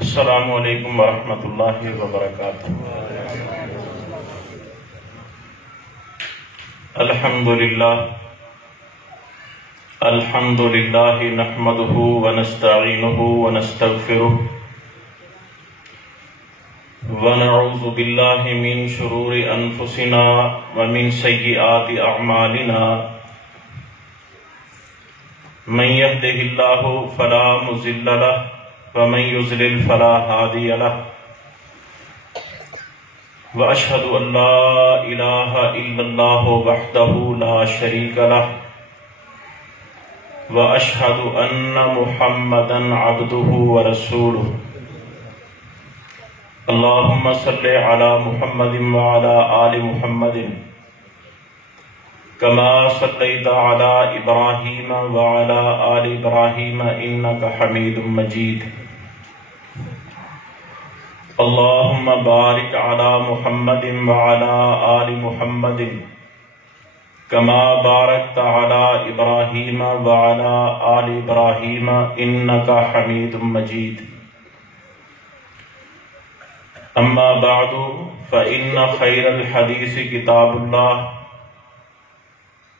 السلام علیکم ورحمۃ اللہ وبرکاتہ۔ الحمد للہ نحمده ونستعینه ونستغفره ونعوذ باللہ من شرور انفسنا ومن سیئات اعمالنا، من يهده اللہ فلا مضل له ومن يضلل فلا هادي له، وأشهد أن لا إله إلا الله وحده لا شريك له، وأشهد أن محمدا عبده ورسوله۔ اللهم صل على محمد وعلى آل محمد كما صليت على إبراهيم وعلى آل إبراهيم إنك حميد مجيد۔ اللهم بارك على محمد وعلى آل محمد كما باركت على إبراهيم وعلى آل إبراهيم إنك حميد مجيد۔ أما بعد فإن خير الحديث كتاب الله،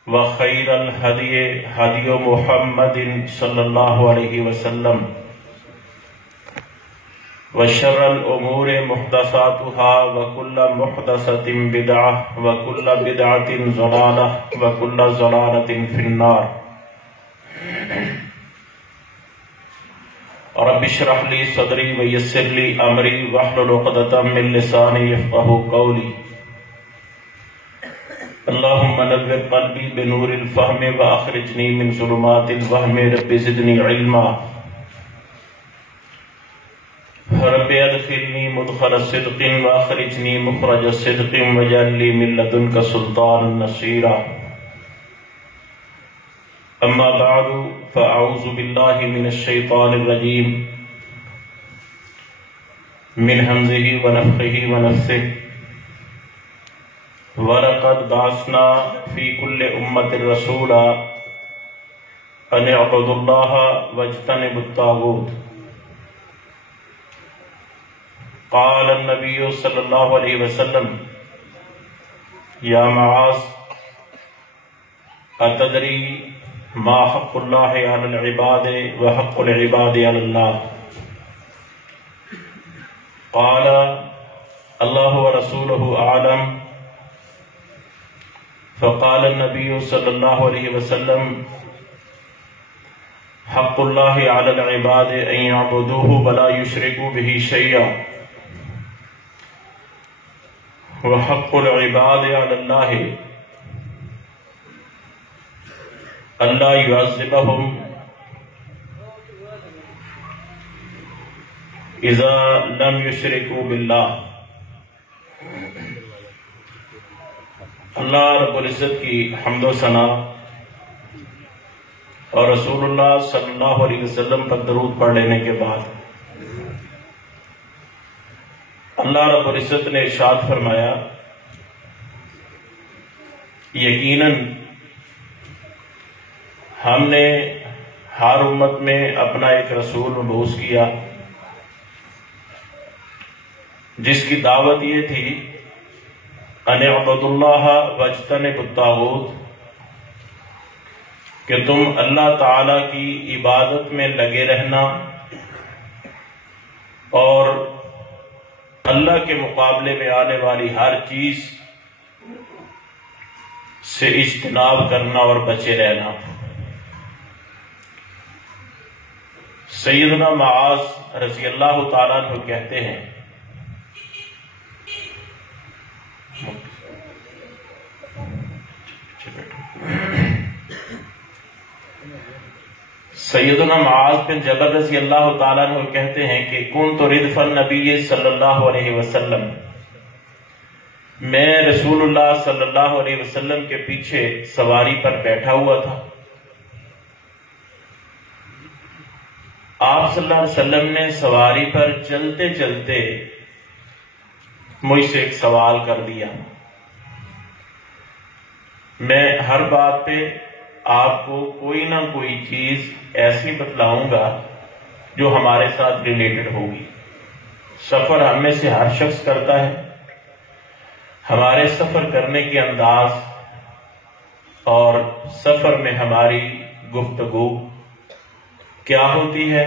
وخير الهدي هدي محمد صلى الله عليه وسلم، وشر الأمور محدثاتها وكل محدثة بدعة وكل بدعة ضلالة وكل ضلالة في النار۔ رب اشرح لي صدري ويسر لي أمري واحلل عقدة من لساني يفقهوا قولي۔ اللهم نور قلبي بنور الفهم وأخرجني من ظلمات الوهم، رب زدني علما، رب ادخلنی مدخل صدق واخرجنی مخرج صدق واجعل لی من لدنک سلطانا نصیرا۔ اما بعد فاعوذ باللہ من الشیطان الرجیم، من ہمزہ ونفخہ ونفثہ، وَلَقَدْ بَعَثْنَا فِي كُلِّ أُمَّةٍ رَسُولًا أَنِ اعْبُدُوا اللَّهَ وَاجْتَنِبُوا الطَّاغُوتَ۔ قال النبی صلی اللہ علیہ وسلم، یا معاذ اتدری ما حق اللہ علی العباد وحق العباد علی اللہ؟ قال اللہ ورسولہ اعلم۔ فقال النبی صلی اللہ علیہ وسلم، حق اللہ علی العباد ان یعبدوہ ولا یشرکوا بہ شیئا، وحق العباد علی اللہ اللہ يعذبهم اذا لم يشركوا باللہ۔ اللہ رب العزت کی حمد و ثنا اور رسول اللہ صلی اللہ علیہ وسلم پر درود پڑھ لینے کے بعد اللہ رب العزت نے ارشاد فرمایا، یقیناً ہم نے ہر امت میں اپنا ایک رسول مبعوث کیا جس کی دعوت یہ تھی ان اعبدوا اللہ واجتنبوا الطاغوت، کہ تم اللہ تعالی کی عبادت میں لگے رہنا اور اللہ کے مقابلے میں آنے والی ہر چیز سے اجتناب کرنا اور بچے رہنا۔ سیدنا معاذ رضی اللہ تعالیٰ عنہ کہتے ہیں، سیدنا معاذ بن جبل رضی اللہ تعالیٰ عنہ کہتے ہیں کہ کنت ردف النبی صلی اللہ علیہ وسلم، میں رسول اللہ صلی اللہ علیہ وسلم کے پیچھے سواری پر بیٹھا ہوا تھا۔ آپ صلی اللہ علیہ وسلم نے سواری پر چلتے چلتے مجھ سے ایک سوال کر دیا، میں ہر بات پہ آپ کو کوئی نہ کوئی چیز ایسی بتلاؤں گا جو ہمارے ساتھ ریلیٹڈ ہوگی۔ سفر ہم میں سے ہر شخص کرتا ہے، ہمارے سفر کرنے کے انداز اور سفر میں ہماری گفتگو کیا ہوتی ہے،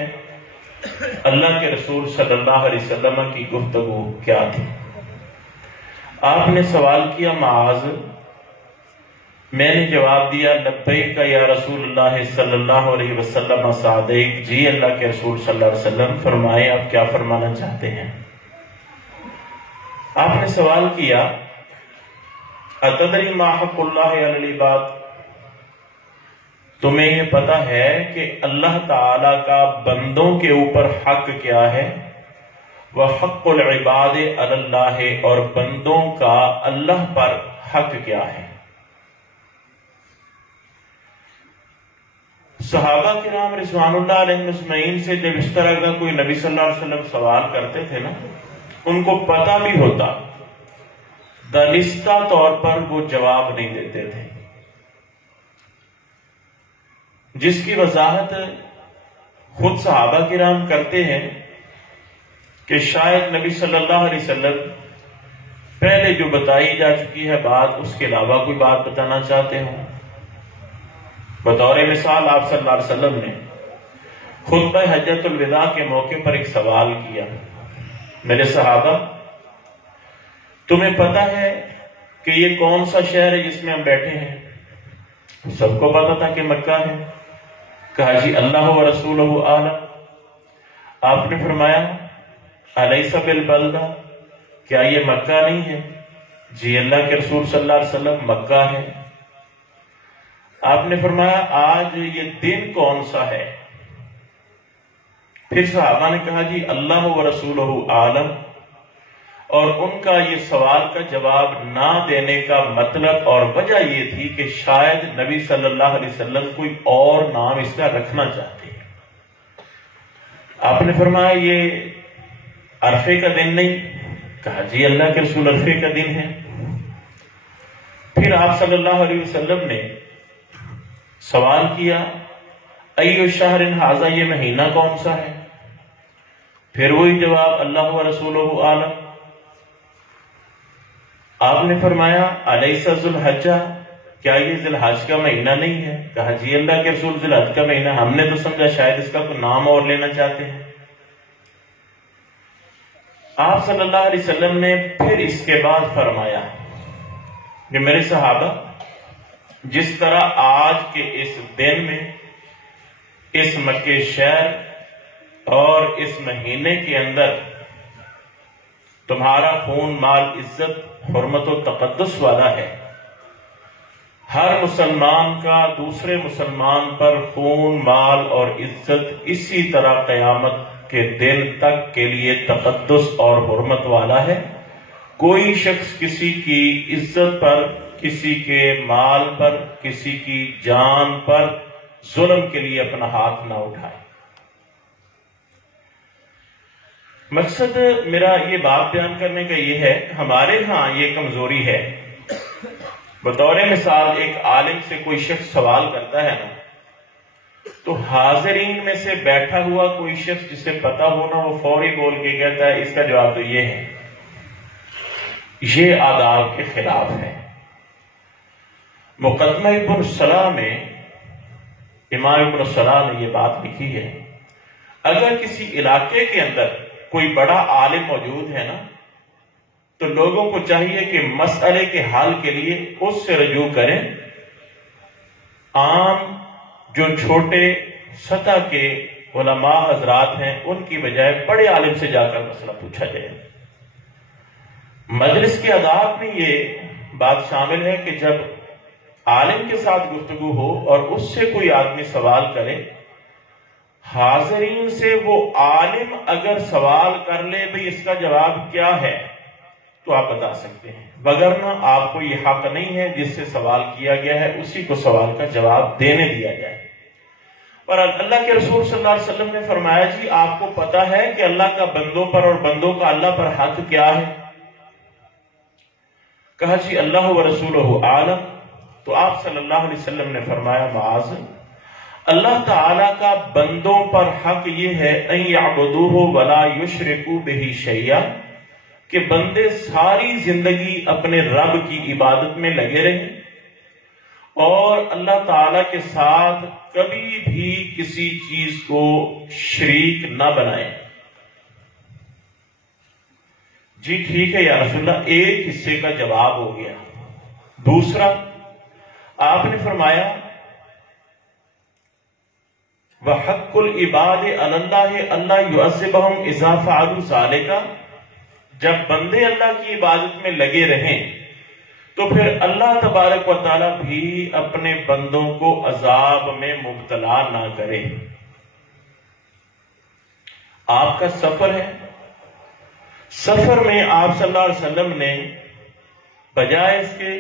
اللہ کے رسول صلی اللہ علیہ وسلم کی گفتگو کیا تھی۔ آپ نے سوال کیا معاذ، میں نے جواب دیا لبیک یا رسول اللہ صلی اللہ علیہ وسلم صادق، جی اللہ کے رسول صلی اللہ علیہ وسلم، فرمائے آپ کیا فرمانا چاہتے ہیں۔ آپ نے سوال کیا اتدری ما حق اللہ علی العباد، تمہیں یہ پتا ہے کہ اللہ تعالی کا بندوں کے اوپر حق کیا ہے، وحق العباد علی اللہ، اور بندوں کا اللہ پر حق کیا ہے۔ صحابہ کرام رضوان اللہ علیہم اجمعین سے جب اس طرح کا کوئی نبی صلی اللہ علیہ وسلم سوال کرتے تھے نا، ان کو پتہ بھی ہوتا، دانستہ طور پر وہ جواب نہیں دیتے تھے، جس کی وضاحت خود صحابہ کرام کرتے ہیں کہ شاید نبی صلی اللہ علیہ وسلم پہلے جو بتائی جا چکی ہے بات، اس کے علاوہ کوئی بات بتانا چاہتے ہوں۔ بطور مثال آپ صلی اللہ علیہ وسلم نے خطبہ حجۃ الوداع کے موقع پر ایک سوال کیا، میرے صحابہ تمہیں پتا ہے کہ یہ کون سا شہر ہے جس میں ہم بیٹھے ہیں؟ سب کو پتا تھا کہ مکہ ہے۔ کہا جی اللہ و رسولہ اعلم۔ آپ نے فرمایا الیس بالبلدہ، کیا یہ مکہ نہیں ہے؟ جی اللہ کے رسول صلی اللہ علیہ وسلم مکہ ہے۔ آپ نے فرمایا آج یہ دن کون سا ہے؟ پھر صحابہ نے کہا جی اللہ و رسولہ عالم، اور ان کا یہ سوال کا جواب نہ دینے کا مطلب اور وجہ یہ تھی کہ شاید نبی صلی اللہ علیہ وسلم کوئی اور نام اس کا رکھنا چاہتے ہیں۔ آپ نے فرمایا یہ عرفے کا دن نہیں؟ کہا جی اللہ کے رسول عرفے کا دن ہے۔ پھر آپ صلی اللہ علیہ وسلم نے سوال کیا ایو شہر ھذا، یہ مہینہ کون سا ہے؟ پھر وہی جواب اللہ و رسولہ عالم۔ آپ نے فرمایا الیس ذو الحجہ، کیا یہ ذی الحج کا مہینہ نہیں ہے؟ کہا جی اللہ کے رسول ذی الحج کا مہینہ، ہم نے تو سمجھا شاید اس کا کوئی نام اور لینا چاہتے ہیں۔ آپ صلی اللہ علیہ وسلم نے پھر اس کے بعد فرمایا کہ میرے صحابہ جس طرح آج کے اس دن میں اس مکہ شہر اور اس مہینے کے اندر تمہارا خون مال عزت حرمت و تقدس والا ہے، ہر مسلمان کا دوسرے مسلمان پر خون مال اور عزت اسی طرح قیامت کے دن تک کے لیے تقدس اور حرمت والا ہے۔ کوئی شخص کسی کی عزت پر، کسی کے مال پر، کسی کی جان پر ظلم کے لیے اپنا ہاتھ نہ اٹھائے۔ مقصد میرا یہ بات بیان کرنے کا یہ ہے، ہمارے ہاں یہ کمزوری ہے۔ بطور مثال ایک عالم سے کوئی شخص سوال کرتا ہے نا، تو حاضرین میں سے بیٹھا ہوا کوئی شخص جسے پتا ہونا وہ فوری بول کے کہتا ہے اس کا جواب تو یہ ہے۔ یہ آداب کے خلاف ہے۔ مقدمہ ابن الصلاح میں امام ابن الصلاح نے یہ بات لکھی ہے، اگر کسی علاقے کے اندر کوئی بڑا عالم موجود ہے نا، تو لوگوں کو چاہیے کہ مسئلے کے حل کے لیے اس سے رجوع کریں، عام جو چھوٹے سطح کے علماء حضرات ہیں ان کی بجائے بڑے عالم سے جا کر مسئلہ پوچھا جائے۔ مجلس کے آداب میں یہ بات شامل ہے کہ جب عالم کے ساتھ گفتگو ہو اور اس سے کوئی آدمی سوال کرے، حاضرین سے وہ عالم اگر سوال کر لے بھئی اس کا جواب کیا ہے تو آپ بتا سکتے ہیں، وگرنہ آپ کو یہ حق نہیں ہے جس سے سوال کیا گیا ہے اسی کو سوال کا جواب دینے دیا جائے۔ اور اللہ کے رسول صلی اللہ علیہ وسلم نے فرمایا جی آپ کو پتا ہے کہ اللہ کا بندوں پر اور بندوں کا اللہ پر حق کیا ہے؟ کہا جی اللہ و رسولہ عالم۔ تو آپ صلی اللہ علیہ وسلم نے فرمایا معاذ اللہ تعالی کا بندوں پر حق یہ ہے ان یعبدوہ ولا یشرکوا بہ شیئا کہ بندے ساری زندگی اپنے رب کی عبادت میں لگے رہیں اور اللہ تعالی کے ساتھ کبھی بھی کسی چیز کو شریک نہ بنائیں۔ جی ٹھیک ہے یا رسول اللہ، ایک حصے کا جواب ہو گیا۔ دوسرا آپ نے فرمایا وَحَقُّ الْعِبَادِ عَلَى اللَّهِ أَلَّا يُعَذِّبَهُمْ إِذَا فَعَلُوا ذَلِكَ، جب بندے اللہ کی عبادت میں لگے رہیں تو پھر اللہ تبارک و تعالیٰ بھی اپنے بندوں کو عذاب میں مبتلا نہ کرے۔ آپ کا سفر ہے، سفر میں آپ صلی اللہ علیہ وسلم نے بجائے اس کے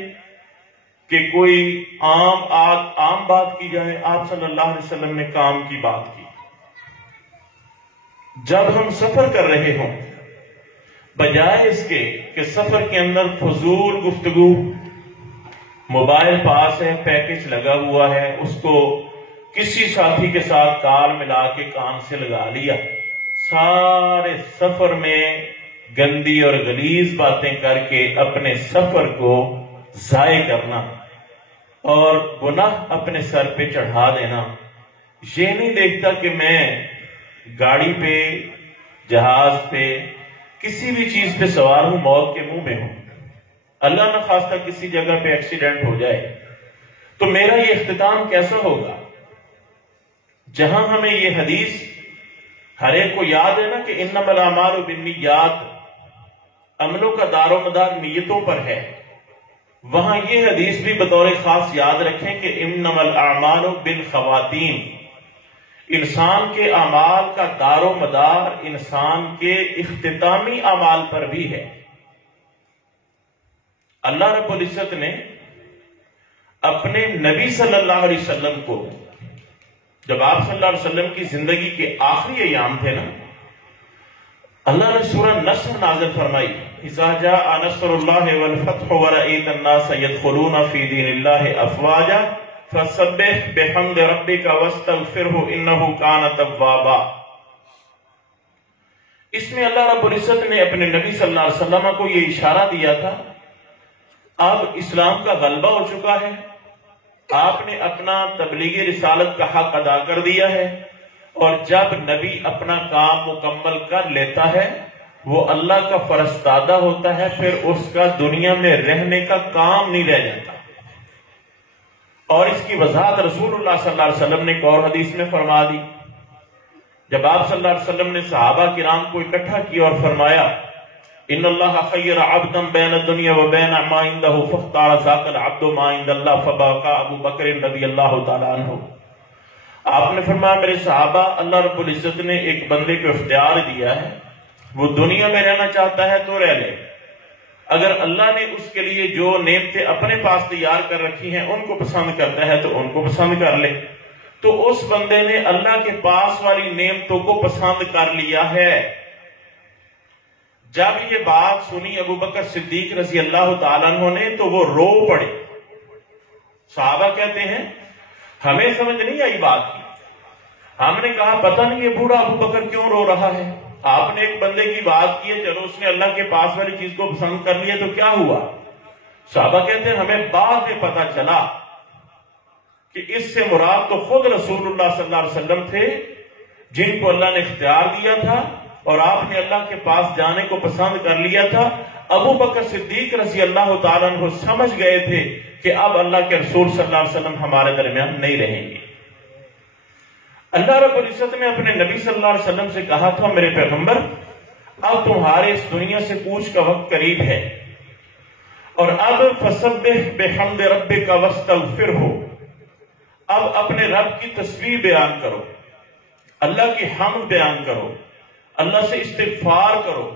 کہ کوئی عام بات کی جائے، آپ صلی اللہ علیہ وسلم نے کام کی بات کی۔ جب ہم سفر کر رہے ہوں، بجائے اس کے کہ سفر کے اندر فضول گفتگو، موبائل پاس ہے، پیکج لگا ہوا ہے، اس کو کسی ساتھی کے ساتھ تال ملا کے کان سے لگا لیا، سارے سفر میں گندی اور غلیظ باتیں کر کے اپنے سفر کو ضائع کرنا اور گناہ اپنے سر پہ چڑھا دینا۔ یہ نہیں دیکھتا کہ میں گاڑی پہ، جہاز پہ، کسی بھی چیز پہ سوار ہوں، موت کے منہ میں ہوں، اللہ نہ خواستہ کسی جگہ پہ ایکسیڈنٹ ہو جائے تو میرا یہ اختتام کیسا ہوگا؟ جہاں ہمیں یہ حدیث ہر ایک کو یاد ہے نا کہ انما الاعمال بالنیات، عملوں کا دار و مدار نیتوں پر ہے، وہاں یہ حدیث بھی بطور خاص یاد رکھیں کہ انما الاعمال بالخواتیم، انسان کے اعمال کا دار و مدار انسان کے اختتامی اعمال پر بھی ہے۔ اللہ رب العزت نے اپنے نبی صلی اللہ علیہ وسلم کو، جب آپ صلی اللہ علیہ وسلم کی زندگی کے آخری ایام تھے نا، اللہ نے سورہ نصر نازل فرمائی، اذا جاء نصر اللہ والفتح ورأیت الناس يدخلون فی دین اللہ افواجا فسبح بحمد ربک واستغفرہ انہ کان توابا۔ اس میں اللہ رب العزت نے اپنے نبی صلی اللہ علیہ وسلم کو یہ اشارہ دیا تھا اب اسلام کا غلبہ ہو چکا ہے، آپ نے اپنا تبلیغ رسالت کا حق ادا کر دیا ہے، اور جب نبی اپنا کام مکمل کر لیتا ہے وہ اللہ کا فرستادہ ہوتا ہے، پھر اس کا دنیا میں رہنے کا کام نہیں رہ جاتا۔ اور اس کی وضاحت رسول اللہ صلی اللہ علیہ وسلم نے ایک اور حدیث میں فرما دی، جب آپ صلی اللہ علیہ وسلم نے صحابہ کرام کو اکٹھا کیا اور فرمایا ان اللہ خیر عبدا بین الدنیا و بین ما عنده فاختار ذاک العبد ما عند اللہ فبقى ابو بکر رضی اللہ تعالی عنہ۔ آپ نے فرمایا میرے صحابہ، اللہ رب العزت نے ایک بندے کو اختیار دیا ہے، وہ دنیا میں رہنا چاہتا ہے تو رہ لے، اگر اللہ نے اس کے لیے جو نعمتیں اپنے پاس تیار کر رکھی ہیں ان کو پسند کرتا ہے تو ان کو پسند کر لے۔ تو اس بندے نے اللہ کے پاس والی نعمتوں کو پسند کر لیا ہے۔ جب یہ بات سنی ابو بکر صدیق رضی اللہ تعالیٰ عنہ نے تو وہ رو پڑے۔ صحابہ کہتے ہیں ہمیں سمجھ نہیں آئی بات کی، ہم نے کہا پتہ نہیں یہ بوڑھا ابو بکر کیوں رو رہا ہے، آپ نے ایک بندے کی بات کی ہے، چلو اس نے اللہ کے پاس والی چیز کو پسند کر لیا تو کیا ہوا؟ صحابہ کہتے ہیں ہمیں بعد میں پتہ چلا کہ اس سے مراد تو خود رسول اللہ صلی اللہ علیہ وسلم تھے جن کو اللہ نے اختیار دیا تھا اور آپ نے اللہ کے پاس جانے کو پسند کر لیا تھا۔ ابو بکر صدیق رضی اللہ تعالیٰ عنہ سمجھ گئے تھے کہ اب اللہ کے رسول صلی اللہ علیہ وسلم ہمارے درمیان نہیں رہیں گے۔ اللہ رب العزت نے اپنے نبی صلی اللہ علیہ وسلم سے کہا تھا میرے پیغمبر اب تمہارے اس دنیا سے کوچ کا وقت قریب ہے، اور اب فسبح بحمد ربک واستغفرہ، اب اپنے رب کی تسبیح بیان کرو، اللہ کی حمد بیان کرو، اللہ سے استغفار کرو۔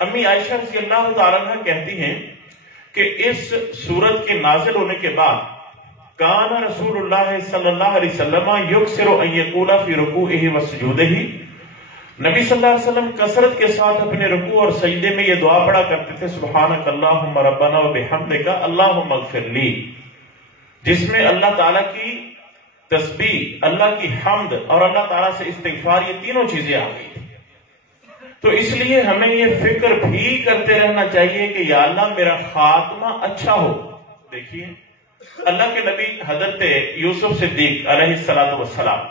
امی عائشہ رضی اللہ تعالیٰ عنہ کہتی ہیں کہ اس سورت کے نازل ہونے کے بعد کان رسول اللہ صلی اللہ علیہ وسلم یکثر ان یقول فی رکوعہ وسجودہ، نبی صلی اللہ علیہ وسلم کثرت کے ساتھ اپنے رکوع اور سجدے میں یہ دعا پڑھا کرتے تھے سبحانک اللہم ربنا وبحمدک اللہم اغفر لی، جس میں اللہ تعالیٰ کی تسبیح، اللہ کی حمد اور اللہ تعالیٰ سے استغفار، یہ تینوں چیزیں آ گئی تھی۔ تو اس لیے ہمیں یہ فکر بھی کرتے رہنا چاہیے کہ یا اللہ میرا خاتمہ اچھا ہو۔ دیکھیے اللہ کے نبی حضرت یوسف صدیق علیہ السلام،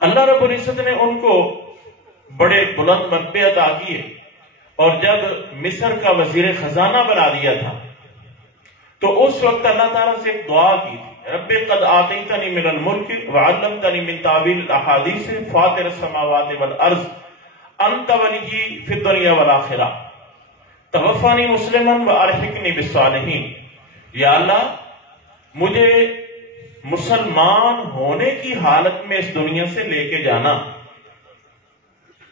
اللہ رب العزت نے ان کو بڑے بلند مرتبے عطا کیے، اور جب مصر کا وزیر خزانہ بنا دیا تھا تو اس وقت اللہ تعالیٰ سے ایک دعا کی تھی، رب قد آتیتنی من الملک وعلمتنی من تعویل الاحادیث فاطر السماوات والارض انت ولی فی الدنیا والآخرہ توفانی مسلما والحقنی بالصالحین۔ یا اللہ مجھے مسلمان ہونے کی حالت میں اس دنیا سے لے کے جانا،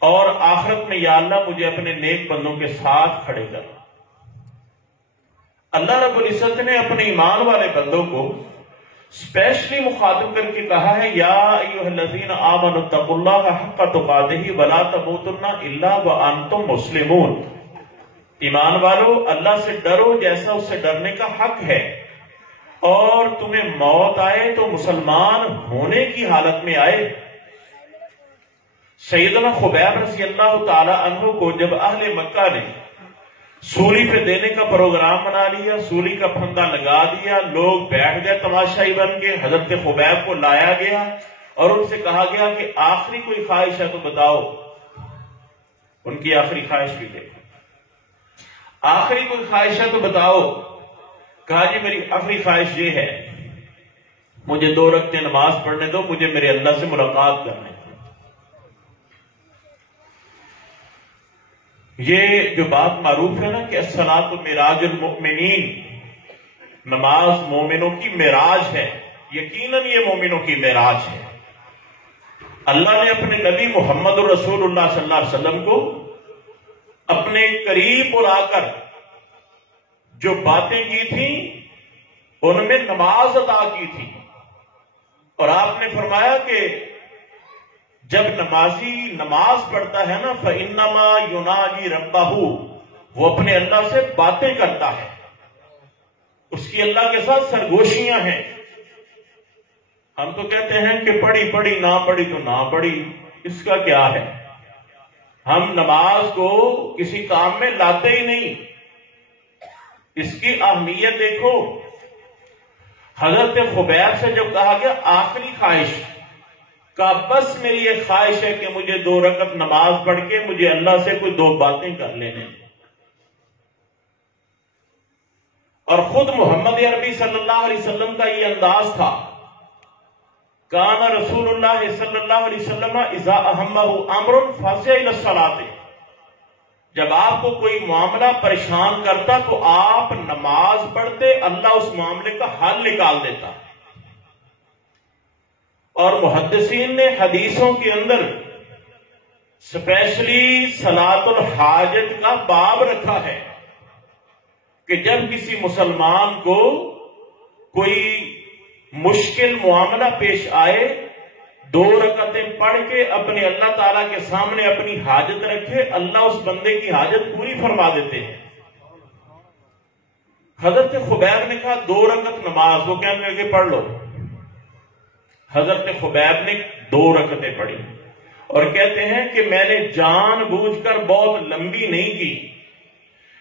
اور آخرت میں یا اللہ مجھے اپنے نیک بندوں کے ساتھ کھڑے کر۔ اللہ رب العزت نے اپنے ایمان والے بندوں کو اسپیشلی مخاطب کر کے کہا ہے، یا ایھا الذین آمنوا اتقوا اللہ حق تقاتہ ولا تموتن الا وانتم مسلمون۔ ایمان والو اللہ سے ڈرو جیسا اس سے ڈرنے کا حق ہے، اور تمہیں موت آئے تو مسلمان ہونے کی حالت میں آئے۔ سیدنا خبیب رضی اللہ تعالی عنہ کو جب اہل مکہ نے سولی پہ دینے کا پروگرام بنا لیا، سولی کا پھندا لگا دیا، لوگ بیٹھ گئے تماشائی بن کے، حضرت خبیب کو لایا گیا اور ان سے کہا گیا کہ آخری کوئی خواہش ہے تو بتاؤ۔ ان کی آخری خواہش بھی دیکھو، آخری کوئی خواہش ہے تو بتاؤ۔ کہا جی میری آخری خواہش یہ ہے، مجھے 2 رکعتیں نماز پڑھنے دو، مجھے میرے اللہ سے ملاقات کرنے دو۔ یہ جو بات معروف ہے نا کہ الصلاۃ معراج المؤمنین، نماز مومنوں کی معراج ہے، یقیناً یہ مومنوں کی معراج ہے۔ اللہ نے اپنے نبی محمد الرسول اللہ صلی اللہ علیہ وسلم کو اپنے قریب بلا کر جو باتیں کی تھیں ان میں نماز عطا کی تھی، اور آپ نے فرمایا کہ جب نمازی نماز پڑھتا ہے نا فَإِنَّمَا يُنَاجِي رَبَّهُ، وہ اپنے اللہ سے باتیں کرتا ہے، اس کی اللہ کے ساتھ سرگوشیاں ہیں۔ ہم تو کہتے ہیں کہ پڑھی پڑھی نہ پڑھی تو نہ پڑھی، اس کا کیا ہے؟ ہم نماز کو کسی کام میں لاتے ہی نہیں۔ اس کی اہمیت دیکھو، حضرت خبیب سے جب کہا گیا آخری خواہش کا، بس میری یہ خواہش ہے کہ مجھے 2 رکعت نماز پڑھ کے مجھے اللہ سے کوئی 2 باتیں کر لینے۔ اور خود محمد عربی صلی اللہ علیہ وسلم کا یہ انداز تھا، کان رسول اللہ صلی اللہ علیہ وسلم اذا اہمہ امر فزع الی الصلاۃ، جب آپ کو کوئی معاملہ پریشان کرتا تو آپ نماز پڑھتے، اللہ اس معاملے کا حل نکال دیتا۔ اور محدثین نے حدیثوں کے اندر اسپیشلی صلاۃ الحاجت کا باب رکھا ہے کہ جب کسی مسلمان کو کوئی مشکل معاملہ پیش آئے، 2 رکعتیں پڑھ کے اپنے اللہ تعالیٰ کے سامنے اپنی حاجت رکھے، اللہ اس بندے کی حاجت پوری فرما دیتے ہیں۔ حضرت خبیب نے کہا 2 رکعت نماز، وہ کہنے لگے پڑھ لو۔ حضرت خبیب نے 2 رکعتیں پڑھی، اور کہتے ہیں کہ میں نے جان بوجھ کر بہت لمبی نہیں کی،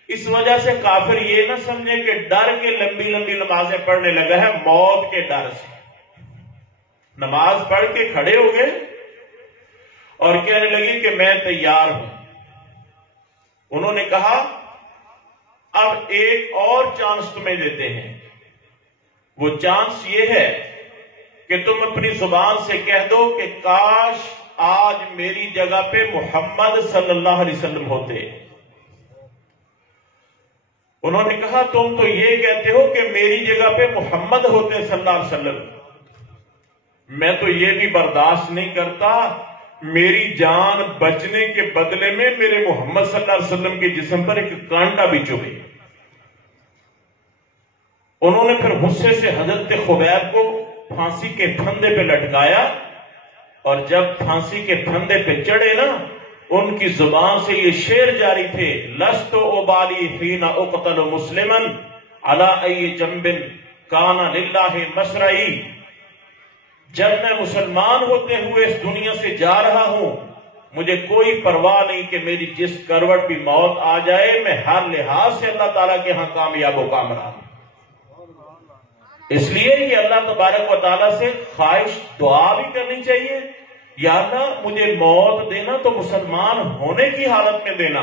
اس وجہ سے کافر یہ نہ سمجھے کہ ڈر کے لمبی لمبی نمازیں پڑھنے لگا ہے، موت کے ڈر سے۔ نماز پڑھ کے کھڑے ہو گئے اور کہنے لگی کہ میں تیار ہوں۔ انہوں نے کہا اب ایک اور چانس تمہیں دیتے ہیں، وہ چانس یہ ہے کہ تم اپنی زبان سے کہہ دو کہ کاش آج میری جگہ پہ محمد صلی اللہ علیہ وسلم ہوتے۔ انہوں نے کہا تم تو یہ کہتے ہو کہ میری جگہ پہ محمد ہوتے صلی اللہ علیہ وسلم، میں تو یہ بھی برداشت نہیں کرتا میری جان بچنے کے بدلے میں میرے محمد صلی اللہ علیہ وسلم کے جسم پر ایک کانٹا بھی چبھے۔ انہوں نے پھر غصے سے حضرت خبیب کو پھانسی کے پھندے پہ لٹکایا، اور جب پھانسی کے پھندے پہ چڑھے نا، ان کی زبان سے یہ شعر جاری تھے، لست ابالی حین اقتل مسلما علی ای جنب کانا للہ مسرعی، جب میں مسلمان ہوتے ہوئے اس دنیا سے جا رہا ہوں مجھے کوئی پرواہ نہیں کہ میری جس کروٹ بھی موت آ جائے، میں ہر لحاظ سے اللہ تعالیٰ کے ہاں کامیاب و کامران ہوں۔ اس لیے یہ اللہ تبارک و تعالیٰ سے خواہش دعا بھی کرنی چاہیے، یا اللہ مجھے موت دینا تو مسلمان ہونے کی حالت میں دینا،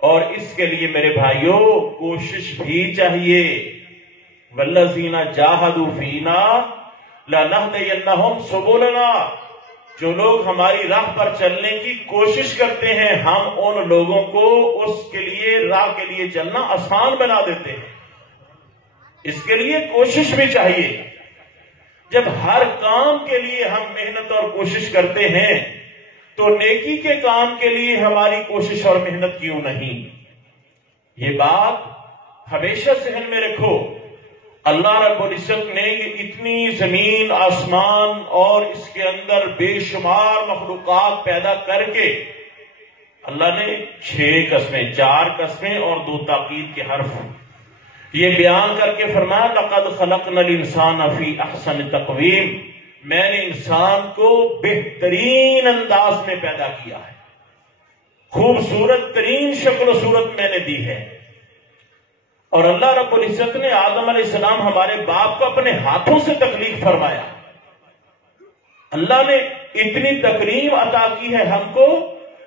اور اس کے لیے میرے بھائیوں کوشش بھی چاہیے۔ والذین جاہدوا فینا لنہدینہم سبلنا، جو لوگ ہماری راہ پر چلنے کی کوشش کرتے ہیں ہم ان لوگوں کو اس کے لیے راہ کے لیے چلنا آسان بنا دیتے ہیں۔ اس کے لیے کوشش بھی چاہیے۔ جب ہر کام کے لیے ہم محنت اور کوشش کرتے ہیں تو نیکی کے کام کے لیے ہماری کوشش اور محنت کیوں نہیں؟ یہ بات ہمیشہ ذہن میں رکھو۔ اللہ رب العزت نے یہ اتنی زمین آسمان اور اس کے اندر بے شمار مخلوقات پیدا کر کے اللہ نے 6 قسمیں، 4 قسمیں اور 2 تاکید کے حرف یہ بیان کر کے فرمایا لقد خلقنا الانسان فی احسن تقویم، میں نے انسان کو بہترین انداز میں پیدا کیا ہے، خوبصورت ترین شکل و صورت میں نے دی ہے۔ اور اللہ رب العزت نے آدم علیہ السلام ہمارے باپ کو اپنے ہاتھوں سے تخلیق فرمایا۔ اللہ نے اتنی تکریم عطا کی ہے ہم کو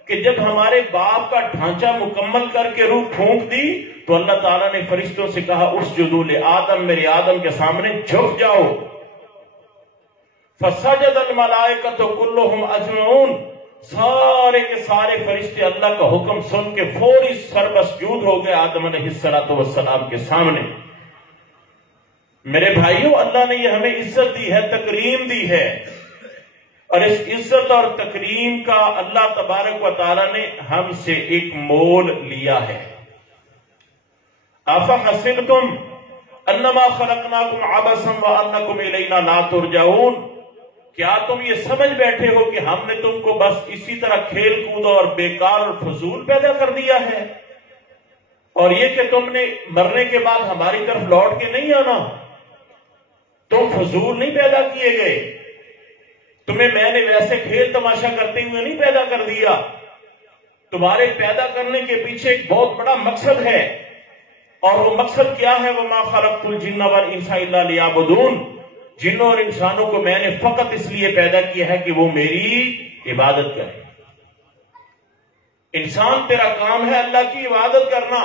کہ جب ہمارے باپ کا ڈھانچہ مکمل کر کے روح پھونک دی تو اللہ تعالیٰ نے فرشتوں سے کہا اسجدوا لآدم، میرے آدم کے سامنے جھک جاؤ۔ فسجد الملائکۃ کلہم اجمعون، سارے کے سارے فرشتے اللہ کا حکم سن کے فوری سربسجود ہو گئے آدم علیہ السلام کے سامنے۔ میرے بھائیوں اللہ نے یہ ہمیں عزت دی ہے، تکریم دی ہے، اور اس عزت اور تکریم کا اللہ تبارک و تعالی نے ہم سے ایک مول لیا ہے۔ افحسبتم انما خلقناکم عبثا وانکم الینا لا ترجعون، کیا تم یہ سمجھ بیٹھے ہو کہ ہم نے تم کو بس اسی طرح کھیل کود اور بیکار اور فضول پیدا کر دیا ہے، اور یہ کہ تم نے مرنے کے بعد ہماری طرف لوٹ کے نہیں آنا؟ تم فضول نہیں پیدا کیے گئے، تمہیں میں نے ویسے کھیل تماشا کرتے ہوئے نہیں پیدا کر دیا، تمہارے پیدا کرنے کے پیچھے ایک بہت بڑا مقصد ہے، اور وہ مقصد کیا ہے؟ وَمَا خَلَقْتُ الْجِنَّ وَالْإِنسَ إِلَّا لِيَعْبُدُونَ، جنوں اور انسانوں کو میں نے فقط اس لیے پیدا کیا ہے کہ وہ میری عبادت کریں۔ انسان تیرا کام ہے اللہ کی عبادت کرنا۔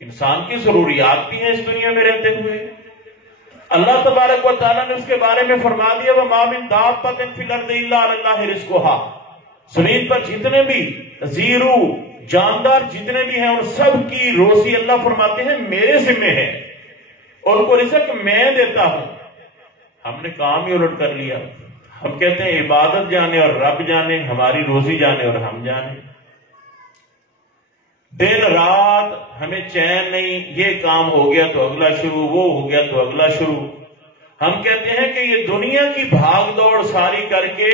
انسان کی ضروریات بھی ہیں اس دنیا میں رہتے ہوئے۔ اللہ تبارک و تعالیٰ نے اس کے بارے میں فرما دیا وَمَا مِن دَابَّةٍ فِي الْأَرْضِ إِلَّا عَلَى اللَّهِ رِزْقُهَا، زمین پر جتنے بھی زیرو جاندار جتنے بھی ہیں ان سب کی روزی اللہ فرماتے ہیں میرے ذمہ ہے، ان کو رزق میں دیتا ہوں۔ ہم نے کام ہی الٹ کر لیا، ہم کہتے ہیں عبادت جانے اور رب جانے، ہماری روزی جانے اور ہم جانے۔ دن رات ہمیں چین نہیں، یہ کام ہو گیا تو اگلا شروع، وہ ہو گیا تو اگلا شروع۔ ہم کہتے ہیں کہ یہ دنیا کی بھاگ دوڑ ساری کر کے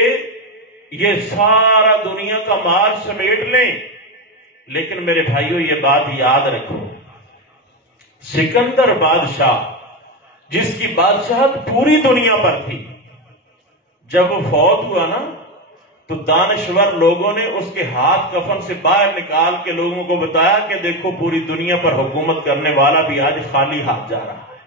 یہ سارا دنیا کا مال سمیٹ لیں، لیکن میرے بھائیوں یہ بات یاد رکھو، سکندر بادشاہ جس کی بادشاہت پوری دنیا پر تھی، جب وہ فوت ہوا نا تو دانشور لوگوں نے اس کے ہاتھ کفن سے باہر نکال کے لوگوں کو بتایا کہ دیکھو پوری دنیا پر حکومت کرنے والا بھی آج خالی ہاتھ جا رہا ہے،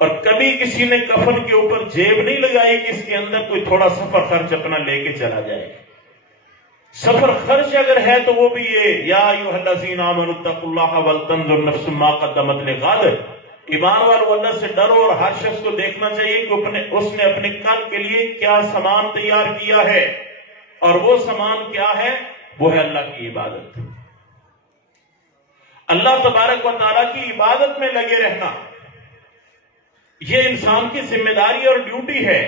اور کبھی کسی نے کفن کے اوپر جیب نہیں لگائی کہ اس کے اندر کوئی تھوڑا سفر خرچ اپنا لے کے چلا جائے۔ سفر خرچ اگر ہے تو وہ بھی یہ یا ایھا الذین آمنوا اتقوا اللہ ولتنظر نفس ما قدمت لغد، ایمان والو اللہ سے ڈرو اور ہر شخص کو دیکھنا چاہیے کہ اس نے اپنے کل کے لیے کیا سامان تیار کیا ہے، اور وہ سامان کیا ہے؟ وہ ہے اللہ کی عبادت۔ اللہ تبارک و تعالیٰ کی عبادت میں لگے رہنا یہ انسان کی ذمہ داری اور ڈیوٹی ہے،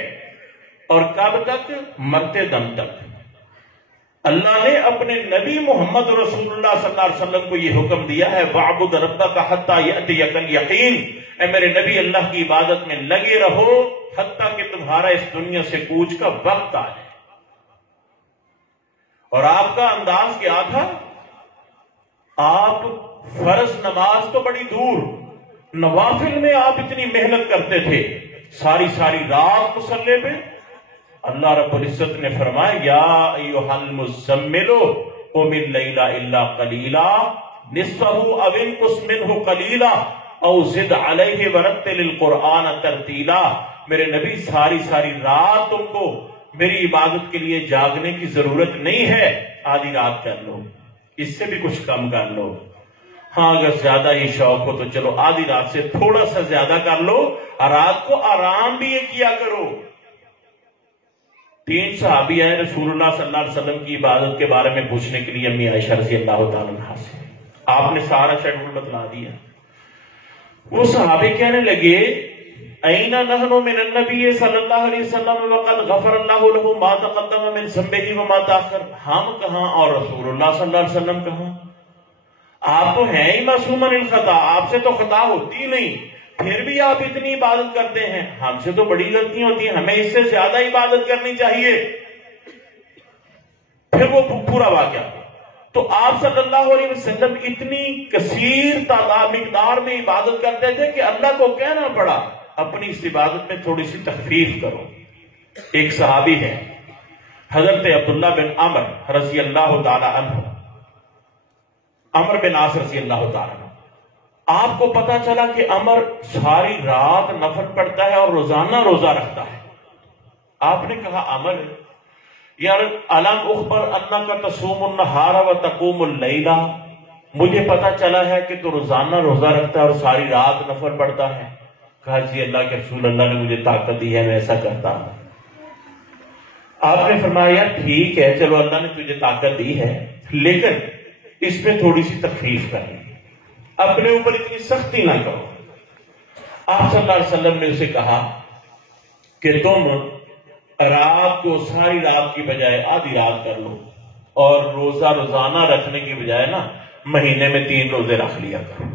اور کب تک؟ مرتے دم تک۔ اللہ نے اپنے نبی محمد رسول اللہ صلی اللہ علیہ وسلم کو یہ حکم دیا ہے وَاعْبُدْ رَبَّكَ حَتَّى يَأْتِيَكَ الْيَقِينُ، اے میرے نبی اللہ کی عبادت میں لگے رہو حتیٰ کہ تمہارا اس دنیا سے کوچ کا وقت آ جائے۔ اور آپ کا انداز کیا تھا؟ آپ فرض نماز تو بڑی دور، نوافل میں آپ اتنی محنت کرتے تھے، ساری ساری رات مصلی پہ. اللہ رب العزت نے فرمایا یا ایھا المزمل قم اللیل الا قلیلا نصفہ او انقص منہ قلیلا او زد علیہ ورتل القرآن ترتیلا. میرے نبی ساری ساری رات تم کو میری عبادت کے لیے جاگنے کی ضرورت نہیں ہے، آدھی رات کر لو، اس سے بھی کچھ کم کر لو. ہاں اگر زیادہ ہی شوق ہو تو چلو آدھی رات سے تھوڑا سا زیادہ کر لو، اور رات کو آرام بھی یہ کیا کرو. 3 صحابی آئے رسول اللہ صلی اللہ علیہ وسلم کی عبادت کے بارے میں پوچھنے کے لیے امی عائشہ رضی اللہ تعالیٰ عنہا سے. آپ نے سارا شیڈول بتلا دیا. وہ صحابی کہنے لگے اینا نحن من النبی صلی اللہ علیہ وسلم وقد غفر اللہ له ما تقدم من ذنبه وما تاخر. ہم کہاں اور رسول اللہ صلی اللہ علیہ وسلم کہاں؟ آپ تو ہیں ہی معصوم عن الخطا، آپ سے تو خطا ہوتی نہیں، پھر بھی آپ اتنی عبادت کرتے ہیں. ہم سے تو بڑی غلطیاں ہوتی ہیں، ہمیں اس سے زیادہ عبادت کرنی چاہیے. پھر وہ پورا واقعہ. تو آپ صلی اللہ علیہ وسلم اتنی کثیر تعداد مقدار میں عبادت کرتے تھے کہ اللہ کو کہنا پڑا اپنی اس عبادت میں تھوڑی سی تخفیف کرو. ایک صحابی ہے حضرت عبداللہ بن عمر رضی اللہ تعالی عنہ، عمر بن عاص رضی اللہ تعالی عنہ. آپ کو پتا چلا کہ عمر ساری رات نفل پڑھتا ہے اور روزانہ روزہ رکھتا ہے. آپ نے کہا عمر یار الم اخبر انک تصوم النہار و تقوم اللیل، مجھے پتا چلا ہے کہ تو روزانہ روزہ رکھتا ہے اور ساری رات نفل پڑھتا ہے. کہا جی اللہ کے رسول، اللہ نے مجھے طاقت دی ہے، میں ایسا کرتا ہوں. آپ نے فرمایا یار ٹھیک ہے، چلو اللہ نے تجھے طاقت دی ہے، لیکن اس پہ تھوڑی سی تخفیف کریں، اپنے اوپر اتنی سختی نہ کرو. آپ صلی اللہ علیہ وسلم نے اسے کہا کہ تم رات کو ساری رات کی بجائے آدھی رات کر لو، اور روزہ روزانہ رکھنے کی بجائے نا مہینے میں 3 روزے رکھ لیا کرو.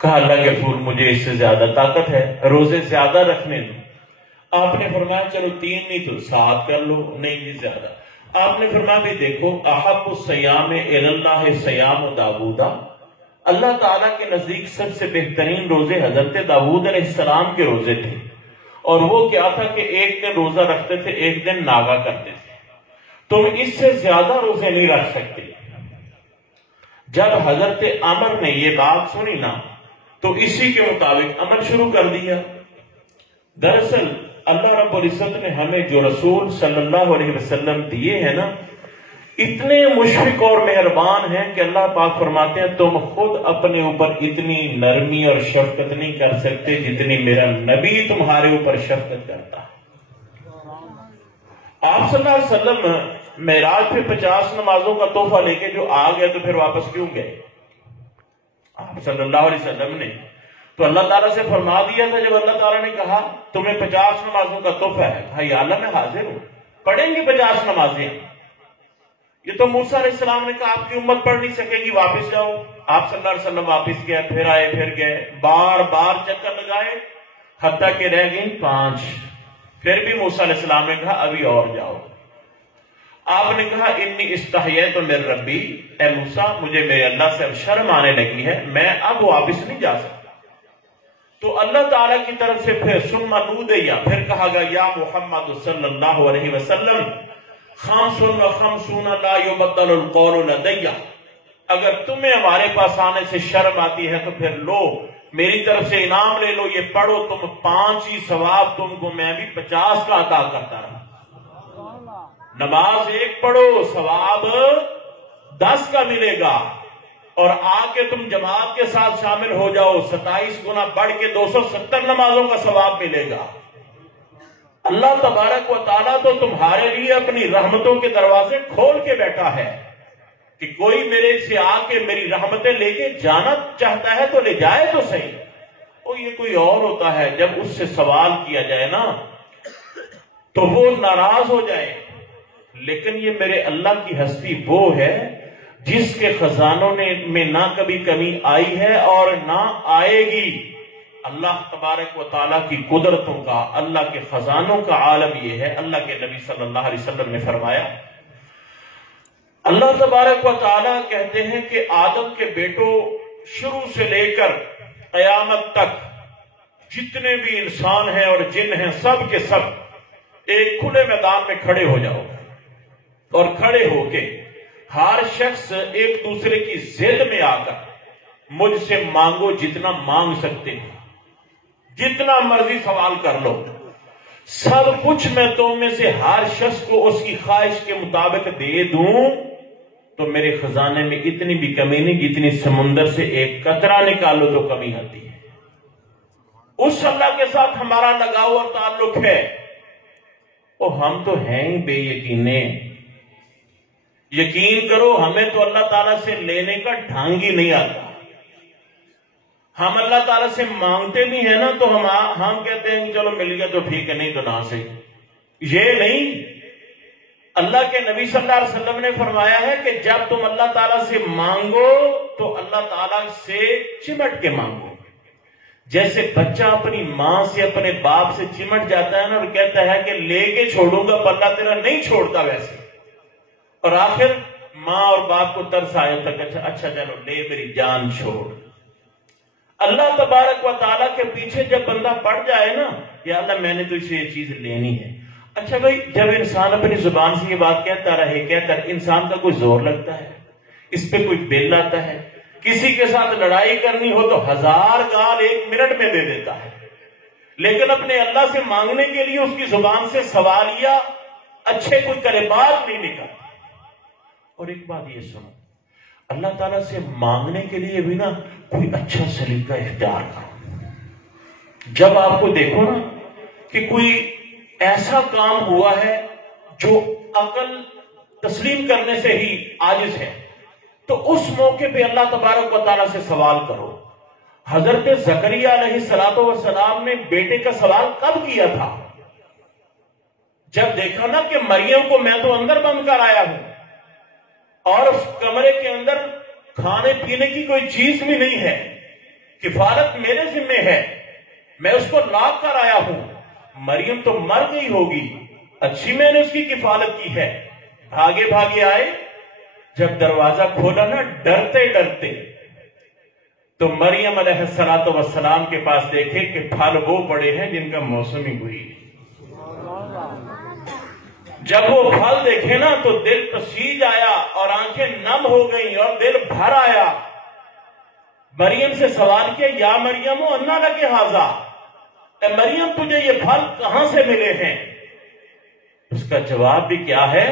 کہا اللہ کے رسول مجھے اس سے زیادہ طاقت ہے، روزے زیادہ رکھنے دو. آپ نے فرمایا چلو 3 نہیں تو 7 کر لو. نہیں جی زیادہ. آپ نے فرمایا بھی دیکھو احب الصیام الی اللہ صیام داؤد، اللہ تعالیٰ کے نزدیک سب سے بہترین روزے حضرت داؤد علیہ السلام کے روزے تھے. اور وہ کیا تھا کہ ایک دن روزہ رکھتے تھے، ایک دن ناغا کرتے تھے. تم اس سے زیادہ روزے نہیں رکھ سکتے. جب حضرت عمر نے یہ بات سنی نا تو اسی کے مطابق عمل شروع کر دیا. دراصل اللہ رب العزت نے ہمیں جو رسول صلی اللہ علیہ وسلم دیے ہیں نا، اتنے مشفق اور مہربان ہیں کہ اللہ پاک فرماتے ہیں تم خود اپنے اوپر اتنی نرمی اور شفقت نہیں کر سکتے جتنی میرا نبی تمہارے اوپر شفقت کرتا ہے. آپ صلی اللہ علیہ وسلم معراج پہ 50 نمازوں کا تحفہ لے کے جو آ گئے تو پھر واپس کیوں گئے؟ آپ صلی اللہ علیہ وسلم نے تو اللہ تعالیٰ سے فرما دیا تھا. جب اللہ تعالیٰ نے کہا تمہیں 50 نمازوں کا تحفہ ہے، کہا یا اللہ میں حاضر ہوں، پڑھیں گے 50 نمازیں. یہ تو موسیٰ علیہ السلام نے کہا آپ کی امت پڑھ نہیں سکے گی، واپس جاؤ. آپ صلی اللہ علیہ وسلم واپس گئے، پھر آئے، پھر گئے، بار بار چکر لگائے، حتیٰ کہ رہ گئی 5. پھر بھی موسیٰ علیہ السلام نے کہا ابھی اور جاؤ. آپ نے کہا انی استحییت من ربی، اے موسیٰ مجھے میرے اللہ سے اب شرم آنے لگی ہے، میں اب واپس نہیں جا سکتا. تو اللہ تعالیٰ کی طرف سے پھر ثم نودیا، پھر کہا گیا یا محمد صلی اللہ علیہ وسلم خمس و خمسون لا یبدل القول لدی، اگر تمہیں ہمارے پاس آنے سے شرم آتی ہے تو پھر لو میری طرف سے انعام لے لو، یہ پڑھو تم 5 ہی ثواب تم کو میں بھی 50 کا عطا کرتا رہا. نماز 1 پڑھو ثواب 10 کا ملے گا، اور آ کے تم جماعت کے ساتھ شامل ہو جاؤ 27 گنا بڑھ کے 270 نمازوں کا ثواب ملے گا. اللہ تبارک و تعالیٰ تو تمہارے لیے اپنی رحمتوں کے دروازے کھول کے بیٹھا ہے کہ کوئی میرے سے آ کے میری رحمتیں لے کے جانا چاہتا ہے تو لے جائے تو صحیح. اور یہ کوئی اور ہوتا ہے جب اس سے سوال کیا جائے نا تو وہ ناراض ہو جائے. لیکن یہ میرے اللہ کی ہستی وہ ہے جس کے خزانوں میں نہ کبھی کمی آئی ہے اور نہ آئے گی. اللہ تبارک و تعالیٰ کی قدرتوں کا، اللہ کے خزانوں کا عالم یہ ہے. اللہ کے نبی صلی اللہ علیہ وسلم نے فرمایا، اللہ تبارک و تعالیٰ کہتے ہیں کہ آدم کے بیٹوں شروع سے لے کر قیامت تک جتنے بھی انسان ہیں اور جن ہیں سب کے سب ایک کھلے میدان میں کھڑے ہو جاؤ اور کھڑے ہو کے ہر شخص ایک دوسرے کی ضد میں آ کر مجھ سے مانگو جتنا مانگ سکتے ہیں، جتنا مرضی سوال کر لو، سب کچھ میں تم میں سے ہر شخص کو اس کی خواہش کے مطابق دے دوں تو میرے خزانے میں اتنی بھی کمی نہیں جتنی سمندر سے ایک قطرہ نکالو تو کمی آتی ہے۔ اس اللہ کے ساتھ ہمارا لگاؤ اور تعلق ہے، اور ہم تو ہیں ہی بے یقینے۔ یقین کرو ہمیں تو اللہ تعالیٰ سے لینے کا ڈھنگ ہی نہیں آتا۔ ہم اللہ تعالیٰ سے مانگتے بھی ہیں نا تو ہم کہتے ہیں کہ چلو مل گیا تو ٹھیک ہے، نہیں تو نہ صحیح۔ یہ نہیں، اللہ کے نبی صلی اللہ علیہ وسلم نے فرمایا ہے کہ جب تم اللہ تعالیٰ سے مانگو تو اللہ تعالیٰ سے چمٹ کے مانگو۔ جیسے بچہ اپنی ماں سے اپنے باپ سے چمٹ جاتا ہے نا اور کہتا ہے کہ لے کے چھوڑوں گا پر اللہ تیرا نہیں چھوڑتا ویسے، اور آخر ماں اور باپ کو ترس آئے تک اچھا چلو لے میری جان چھوڑ۔ اللہ تبارک و تعالیٰ کے پیچھے جب بندہ پڑ جائے نا، یا اللہ میں نے تو اسے یہ چیز لینی ہے، اچھا بھائی جب انسان اپنی زبان سے یہ بات کہتا رہے انسان کا کوئی زور لگتا ہے، اس پہ کوئی بل آتا ہے، کسی کے ساتھ لڑائی کرنی ہو تو 1000 گال 1 منٹ میں دے دیتا ہے، لیکن اپنے اللہ سے مانگنے کے لیے اس کی زبان سے سوالیہ اچھے کوئی کلمات نہیں نکلتے۔ اور ایک بات یہ سنو، اللہ تعالیٰ سے مانگنے کے لیے بھی نا کوئی اچھا سلیقہ اختیار کرو۔ جب آپ کو دیکھو نا کہ کوئی ایسا کام ہوا ہے جو عقل تسلیم کرنے سے ہی عاجز ہے تو اس موقع پہ اللہ تبارک و تعالیٰ سے سوال کرو۔ حضرت زکریا علیہ السلام نے بیٹے کا سوال کب کیا تھا؟ جب دیکھا نا کہ مریم کو میں تو اندر بند کر آیا ہوں اور اس کمرے کے اندر کھانے پینے کی کوئی چیز بھی نہیں ہے، کفالت میرے ذمہ ہے، میں اس کو لاک کر آیا ہوں، مریم تو مر گئی ہوگی، اچھی میں نے اس کی کفالت کی ہے۔ بھاگے بھاگے آئے، جب دروازہ کھولا نا ڈرتے ڈرتے تو مریم علیہ السلام کے پاس دیکھے کہ پھل وہ پڑے ہیں جن کا موسم ہی ہوئی۔ جب وہ پھل دیکھے نا تو دل پسیج آیا اور آنکھیں نم ہو گئیں اور دل بھر آیا۔ مریم سے سوال کیا، یا مریم انا لک ھذا، اے مریم تجھے یہ پھل کہاں سے ملے ہیں؟ اس کا جواب بھی کیا ہے،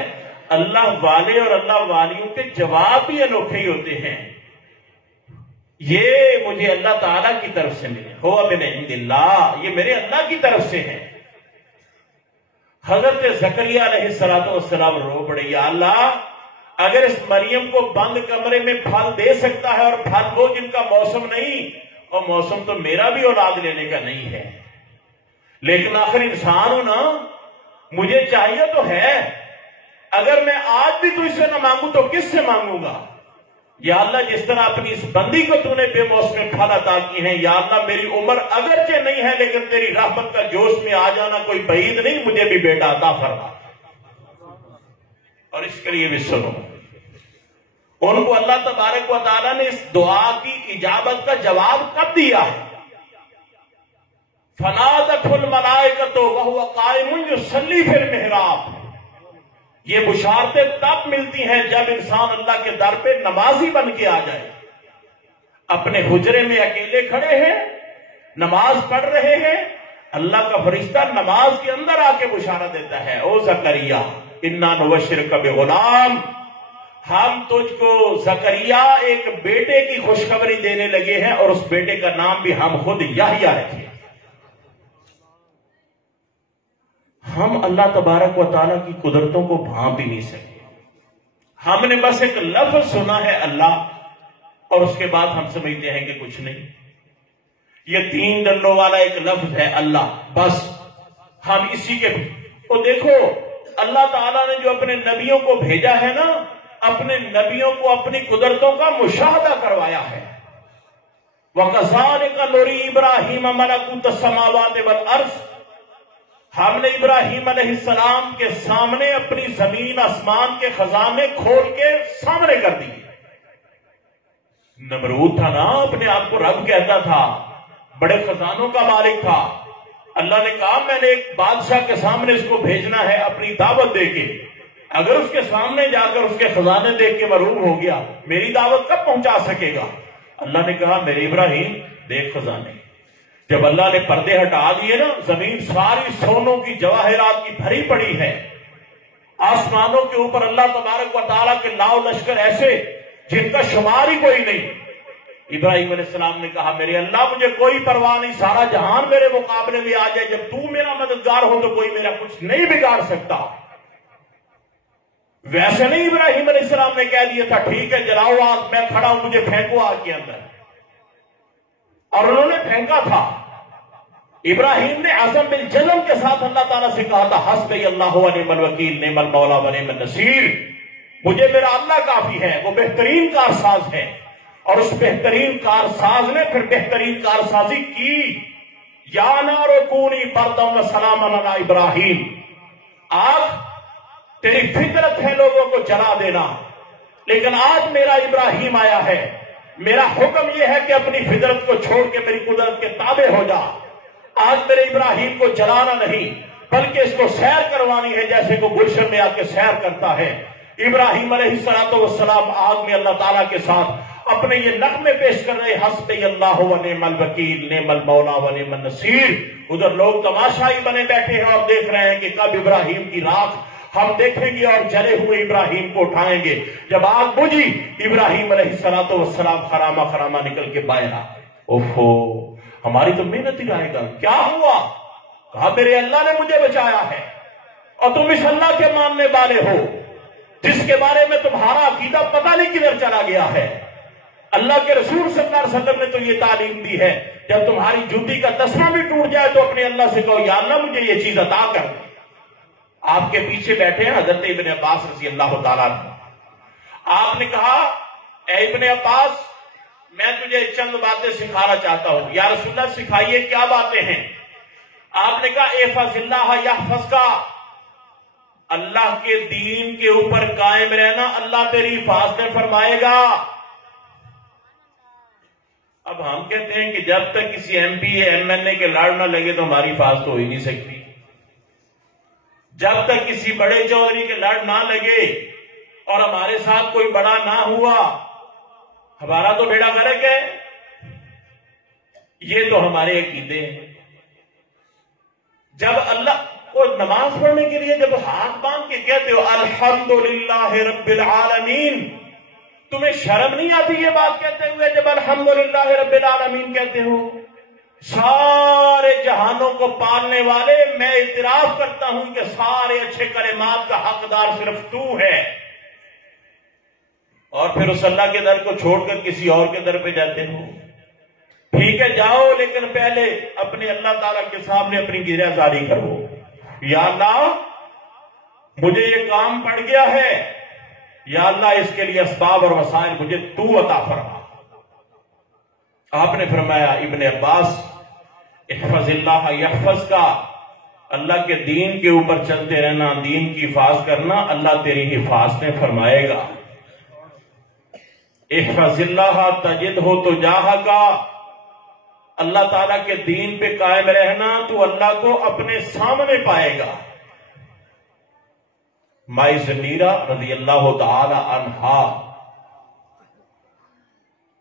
اللہ والے اور اللہ والیوں کے جواب بھی انوکھے ہی ہوتے ہیں۔ یہ مجھے اللہ تعالیٰ کی طرف سے ملے، ہو من عند اللہ، یہ میرے اللہ کی طرف سے ہیں۔ حضرت زکریا علیہ السلام رو پڑے، یا اللہ اگر اس مریم کو بند کمرے میں پھل دے سکتا ہے اور پھل وہ جن کا موسم نہیں، اور موسم تو میرا بھی اولاد لینے کا نہیں ہے، لیکن آخر انسان ہوں نا، مجھے چاہیے تو ہے، اگر میں آج بھی تو اس سے نہ مانگوں تو کس سے مانگوں گا؟ یا اللہ جس طرح اپنی اس بندی کو تو نے بے موسم پھل عطا کی ہیں، یا اللہ میری عمر اگرچہ نہیں ہے لیکن تیری رحمت کا جوش میں آ جانا کوئی بعید نہیں، مجھے بھی بیٹا عطا فرما۔ اور اس کے لیے بھی سنو، ان کو اللہ تبارک و تعالیٰ نے اس دعا کی اجابت کا جواب کب دیا ہے؟ فنادته الملائکۃ وهو قائم یصلی فی المحراب۔ یہ بشارتیں تب ملتی ہیں جب انسان اللہ کے در پہ نمازی بن کے آ جائے، اپنے حجرے میں اکیلے کھڑے ہیں، نماز پڑھ رہے ہیں، اللہ کا فرشتہ نماز کے اندر آ کے بشارت دیتا ہے، او زکریا انا نبشرک بغلام، ہم تجھ کو زکریا ایک بیٹے کی خوشخبری دینے لگے ہیں، اور اس بیٹے کا نام بھی ہم خود یحییٰ رکھے۔ ہم اللہ تبارک و تعالیٰ کی قدرتوں کو بھانپ ہی نہیں سکتے، ہم نے بس ایک لفظ سنا ہے اللہ، اور اس کے بعد ہم سمجھتے ہیں کہ کچھ نہیں، یہ 3 ڈنڈوں والا ایک لفظ ہے اللہ، بس ہم اسی کے اور دیکھو اللہ تعالیٰ نے جو اپنے نبیوں کو بھیجا ہے نا، اپنے نبیوں کو اپنی قدرتوں کا مشاہدہ کروایا ہے۔ وَكَذَلِكَ نُرِي إِبْرَاهِيمَ مَلَكُوتَ السَّمَاوَاتِ وَالْأَرْضِ، ہم نے ابراہیم علیہ السلام کے سامنے اپنی زمین آسمان کے خزانے کھول کے سامنے کر دیے۔ نمرود تھا نا، اپنے آپ کو رب کہتا تھا، بڑے خزانوں کا مالک تھا. اللہ نے کہا میں نے ایک بادشاہ کے سامنے اس کو بھیجنا ہے اپنی دعوت دے کے. اگر اس کے سامنے جا کر اس کے خزانے دیکھ کے محروم ہو گیا, میری دعوت کب پہنچا سکے گا؟ اللہ نے کہا میرے ابراہیم دیکھ خزانے. جب اللہ نے پردے ہٹا دیے نا, زمین ساری سونوں کی جواہرات کی بھری پڑی ہے. آسمانوں کے اوپر اللہ تبارک و تعالیٰ کے لاؤ لشکر ایسے جن کا شمار ہی کوئی نہیں. ابراہیم علیہ السلام نے کہا میرے اللہ مجھے کوئی پرواہ نہیں, سارا جہان میرے مقابلے میں آ جائے, جب تو میرا مددگار ہو تو کوئی میرا کچھ نہیں بگاڑ سکتا. ویسے نہیں ابراہیم علیہ السلام نے کہہ دیا تھا ٹھیک ہے جلاؤ آگ, میں کھڑا ہوں, مجھے پھینکو آگ کے اندر. اور انہوں نے پھینکا تھا. ابراہیم نے عزم بالجزم کے ساتھ اللہ تعالیٰ سے کہا تھا حسبی اللہ و نعم الوکیل نعم المولا و نعم النصیر, مجھے میرا اللہ کافی ہے, وہ بہترین کارساز ہے. اور اس بہترین کارساز نے پھر بہترین کارسازی کی. یا نار کونی بردا و سلاما علی ابراہیم, آگ تیری فطرت ہے لوگوں کو جلا دینا, لیکن آج میرا ابراہیم آیا ہے, میرا حکم یہ ہے کہ اپنی فطرت کو چھوڑ کے میری قدرت کے تابع ہو جا. آج میرے ابراہیم کو جلانا نہیں بلکہ اس کو سیر کروانی ہے جیسے کو گلشن میں آ کے سیر کرتا ہے. ابراہیم علیہ السلام آگ میں اللہ تعالیٰ کے ساتھ اپنے یہ نغمے پیش کر رہے حسبی اللہ و نعم الوکیل نعم المولا و نعم النصیر. ادھر لوگ تماشائی بنے بیٹھے ہیں اور دیکھ رہے ہیں کہ کب ابراہیم کی راکھ ہم دیکھیں گے اور جلے ہوئے ابراہیم کو اٹھائیں گے. جب آگ بجھی ابراہیم علیہ السلام خراما خراما نکل کے باہر آ گئے. اوفو ہماری تو محنت ہی رہے گا, کیا ہوا؟ کہا میرے اللہ نے مجھے بچایا ہے, اور تم اس اللہ کے ماننے والے ہو جس کے بارے میں تمہارا عقیدہ پتہ نہیں کدھر چلا گیا ہے. اللہ کے رسول صلی اللہ علیہ وسلم نے تو یہ تعلیم دی ہے جب تمہاری جوتی کا تسمہ بھی ٹوٹ جائے تو اپنے اللہ سے کہو یا اللہ مجھے یہ چیز عطا کر دے. آپ کے پیچھے بیٹھے ہیں حضرت ابن عباس رضی اللہ تعالیٰ عنہ. آپ نے کہا اے ابن عباس میں تجھے چند باتیں سکھانا چاہتا ہوں. یا رسول اللہ سکھائیے, کیا باتیں ہیں؟ آپ نے کہا احفظ اللہ یحفظک, اللہ کے دین کے اوپر قائم رہنا اللہ تیری حفاظت فرمائے گا. اب ہم کہتے ہیں کہ جب تک کسی ایم پی ایم این اے کے لڑ نہ لگے تو ہماری حفاظت ہو ہی نہیں سکتی. جب تک کسی بڑے چودھری کے لڑ نہ لگے اور ہمارے ساتھ کوئی بڑا نہ ہوا ہمارا تو بیڑا غرق ہے. یہ تو ہمارے عقیدے ہیں. جب اللہ کو نماز پڑھنے کے لیے جب ہاتھ باندھ کے کہتے ہو الحمدللہ رب العالمین, تمہیں شرم نہیں آتی یہ بات کہتے ہوئے جب الحمدللہ رب العالمین کہتے ہو؟ سارے جہانوں کو پالنے والے میں اعتراف کرتا ہوں کہ سارے اچھے کلمات کا حقدار صرف تو ہے. اور پھر اس اللہ کے در کو چھوڑ کر کسی اور کے در پہ جاتے ہو. ٹھیک ہے جاؤ, لیکن پہلے اپنے اللہ تعالیٰ کے سامنے اپنی گریہ زاری کرو. یا اللہ مجھے یہ کام پڑ گیا ہے, یا اللہ اس کے لیے اسباب اور وسائل مجھے تو عطا فرما. آپ نے فرمایا ابن عباس احفظ اللہ یحفظ کا, اللہ کے دین کے اوپر چلتے رہنا, دین کی حفاظت کرنا, اللہ تیری حفاظت فرمائے گا. احفظ اللہ تجدہ تجاہک, اللہ تعالیٰ کے دین پہ قائم رہنا تو اللہ کو اپنے سامنے پائے گا. مائی زنیرہ رضی اللہ تعالی عنہا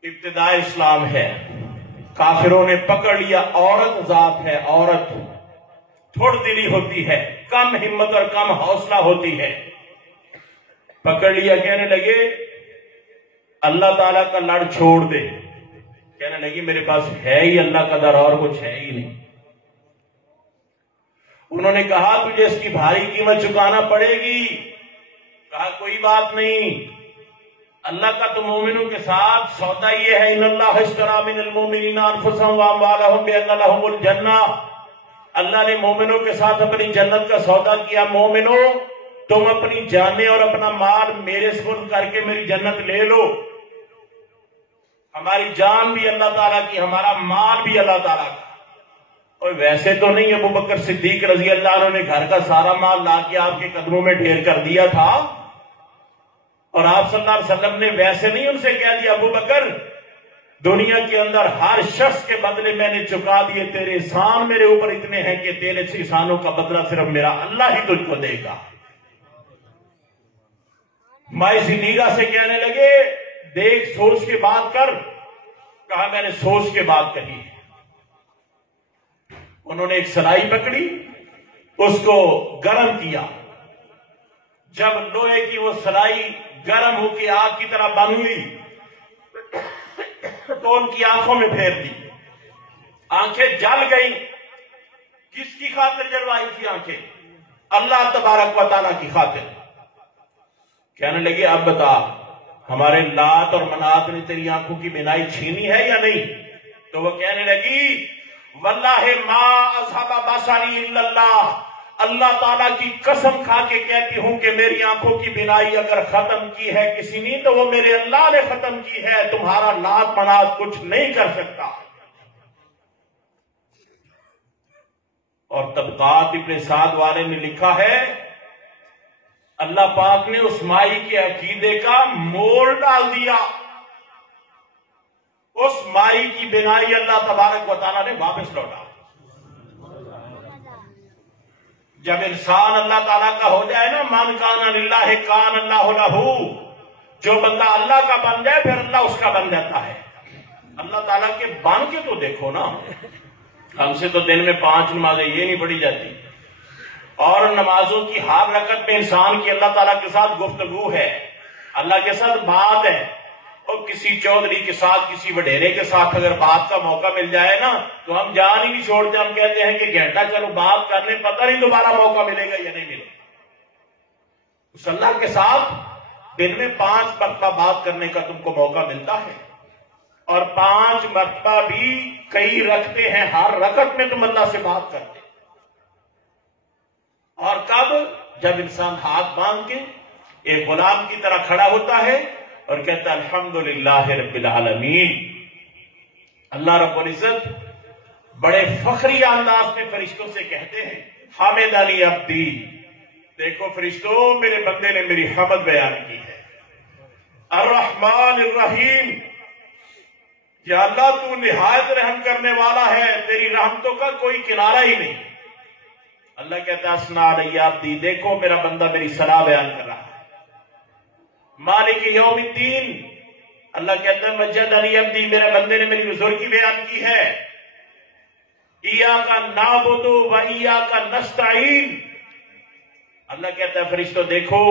ابتداء اسلام ہے, کافروں نے پکڑ لیا عورت ذات ہے, عورت تھوڑ دلی ہوتی ہے, کم ہمت اور کم حوصلہ ہوتی ہے. پکڑ لیا, کہنے لگے اللہ تعالیٰ کا لڑ چھوڑ دے. کہنے لگی میرے پاس ہے ہی اللہ کا در اور کچھ ہے ہی نہیں. انہوں نے کہا تجھے اس کی بھاری قیمت چکانا پڑے گی. کہا کوئی بات نہیں, اللہ کا تو مومنوں کے ساتھ سودا یہ ہے ان اللہ اشترى من المؤمنین انفسهم واموالهم بان لهم الجنہ, اللہ نے مومنوں کے ساتھ اپنی جنت کا سودا کیا. مومنوں تم اپنی جانیں اور اپنا مال میرے سپرد کر کے میری جنت لے لو. ہماری جان بھی اللہ تعالیٰ کی, ہمارا مال بھی اللہ تعالیٰ کا. اور ویسے تو نہیں ابو بکر صدیق رضی اللہ عنہ نے گھر کا سارا مال لا کے آپ کے قدموں میں ڈھیر کر دیا تھا, اور آپ صلی اللہ علیہ وسلم نے ویسے نہیں ان سے کہہ دیا ابو بکر دنیا کے اندر ہر شخص کے بدلے میں نے چکا دیے، تیرے احسان میرے اوپر اتنے ہیں کہ تیرے احسانوں کا بدلہ صرف میرا اللہ ہی تجھ کو دے گا۔ مائی نیگا سے کہنے لگے دیکھ سوچ کے بات کر، کہا میں نے سوچ کے بات کہی۔ انہوں نے ایک سلائی پکڑی، اس کو گرم کیا، جب لوہے کی وہ سلائی گرم ہو کے آگ کی طرح بن ہوئی تو ان کی آنکھوں میں پھیر دی، آنکھیں جل گئی۔ کس کی خاطر جلوائی تھی آنکھیں؟ اللہ تبارک و تعالیٰ کی خاطر۔ کہنے لگے اب بتا ہمارے لات اور منات نے تیری آنکھوں کی بینائی چھینی ہے یا نہیں؟ تو وہ کہنے لگی واللہ ما اصحاب بصری الا اللہ، اللہ تعالیٰ کی قسم کھا کے کہتی ہوں کہ میری آنکھوں کی بینائی اگر ختم کی ہے کسی نے تو وہ میرے اللہ نے ختم کی ہے، تمہارا لات منات کچھ نہیں کر سکتا۔ اور طبقات ابن سعد والے نے لکھا ہے اللہ پاک نے اس مائی کے عقیدے کا موڑ ڈال دیا، اس مائی کی بینائی اللہ تبارک و تعالیٰ نے واپس لوٹا۔ جب انسان اللہ تعالیٰ کا ہو جائے نا، من کان للہ کان اللہ لہ، جو بندہ اللہ کا بن جائے پھر اللہ اس کا بن جاتا ہے۔ اللہ تعالیٰ کے بن کے تو دیکھو نا، ہم سے تو دن میں 5 نمازیں یہ نہیں پڑھی جاتی، اور نمازوں کی ہر رکعت میں انسان کی اللہ تعالیٰ کے ساتھ گفتگو ہے، اللہ کے ساتھ بات ہے۔ اور کسی چودھری کے ساتھ، کسی وڈیرے کے ساتھ اگر بات کا موقع مل جائے نا تو ہم جان ہی نہیں چھوڑتے، ہم کہتے ہیں کہ گھنٹہ چلو بات کرنے، پتہ نہیں دوبارہ موقع ملے گا یا نہیں ملے گا۔ اس اللہ کے ساتھ دن میں 5 مرتبہ بات کرنے کا تم کو موقع ملتا ہے، اور 5 مرتبہ بھی کئی رکھتے ہیں، ہر رکعت میں تم اللہ سے بات کرتے۔ اور کب؟ جب انسان ہاتھ باندھ کے ایک غلام کی طرح کھڑا ہوتا ہے اور کہتا ہے الحمدللہ رب العالمین۔ اللہ رب العزت بڑے فخری انداز میں فرشتوں سے کہتے ہیں حمدنی عبدی، دیکھو فرشتوں میرے بندے نے میری حمد بیان کی ہے۔ الرحمن الرحیم، یا اللہ تو نہایت رحم کرنے والا ہے، تیری رحمتوں کا کوئی کنارہ ہی نہیں۔ اللہ کہتا ہے اسنا علی عبدی، دیکھو میرا بندہ میری صلاح بیان کر رہا ہے۔ مالک یوم الدین، اللہ کہتا ہے مجدنی عبدی، میرے بندے نے میری بزرگی بیان کی ہے۔ ایاک نعبد و ایاک نستعین، اللہ کہتا ہے فرشتوں دیکھو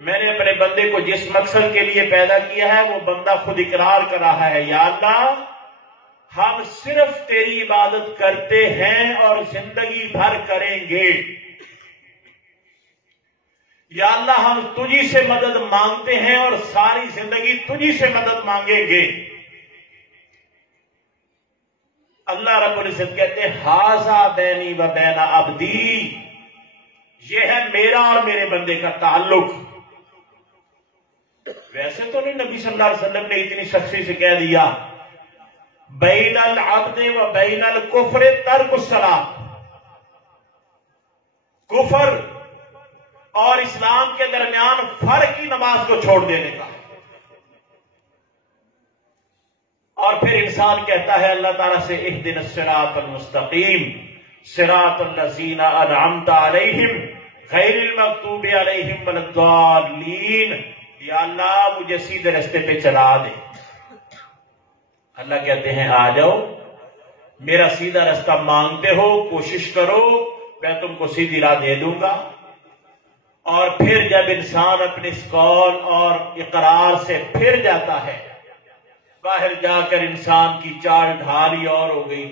میں نے اپنے بندے کو جس مقصد کے لیے پیدا کیا ہے وہ بندہ خود اقرار کر رہا ہے، یا اللہ ہم صرف تیری عبادت کرتے ہیں اور زندگی بھر کریں گے، یا اللہ ہم تجھی سے مدد مانگتے ہیں اور ساری زندگی تجھی سے مدد مانگیں گے۔ اللہ رب العزت کہتے ہیں ھذا بینی و بین عبدی، یہ ہے میرا اور میرے بندے کا تعلق۔ ویسے تو نہیں نبی صلی اللہ علیہ وسلم نے اتنی سختی سے کہہ دیا بین العبد و بین الکفر ترک الصلاۃ، کفر اور اسلام کے درمیان فرق ہی نماز کو چھوڑ دینے کا۔ اور پھر انسان کہتا ہے اللہ تعالیٰ سے اہدنا الصراط المستقیم صراط الذین انعمت علیہم غیر المغضوب علیہم ولا الضالین، یا اللہ مجھے سیدھے راستے پہ چلا دے۔ اللہ کہتے ہیں آ جاؤ، میرا سیدھا راستہ مانگتے ہو، کوشش کرو، میں تم کو سیدھی راہ دے دوں گا۔ اور پھر جب انسان اپنے اس قول اور اقرار سے پھر جاتا ہے، باہر جا کر انسان کی چال ڈھال ہی اور ہو گئی۔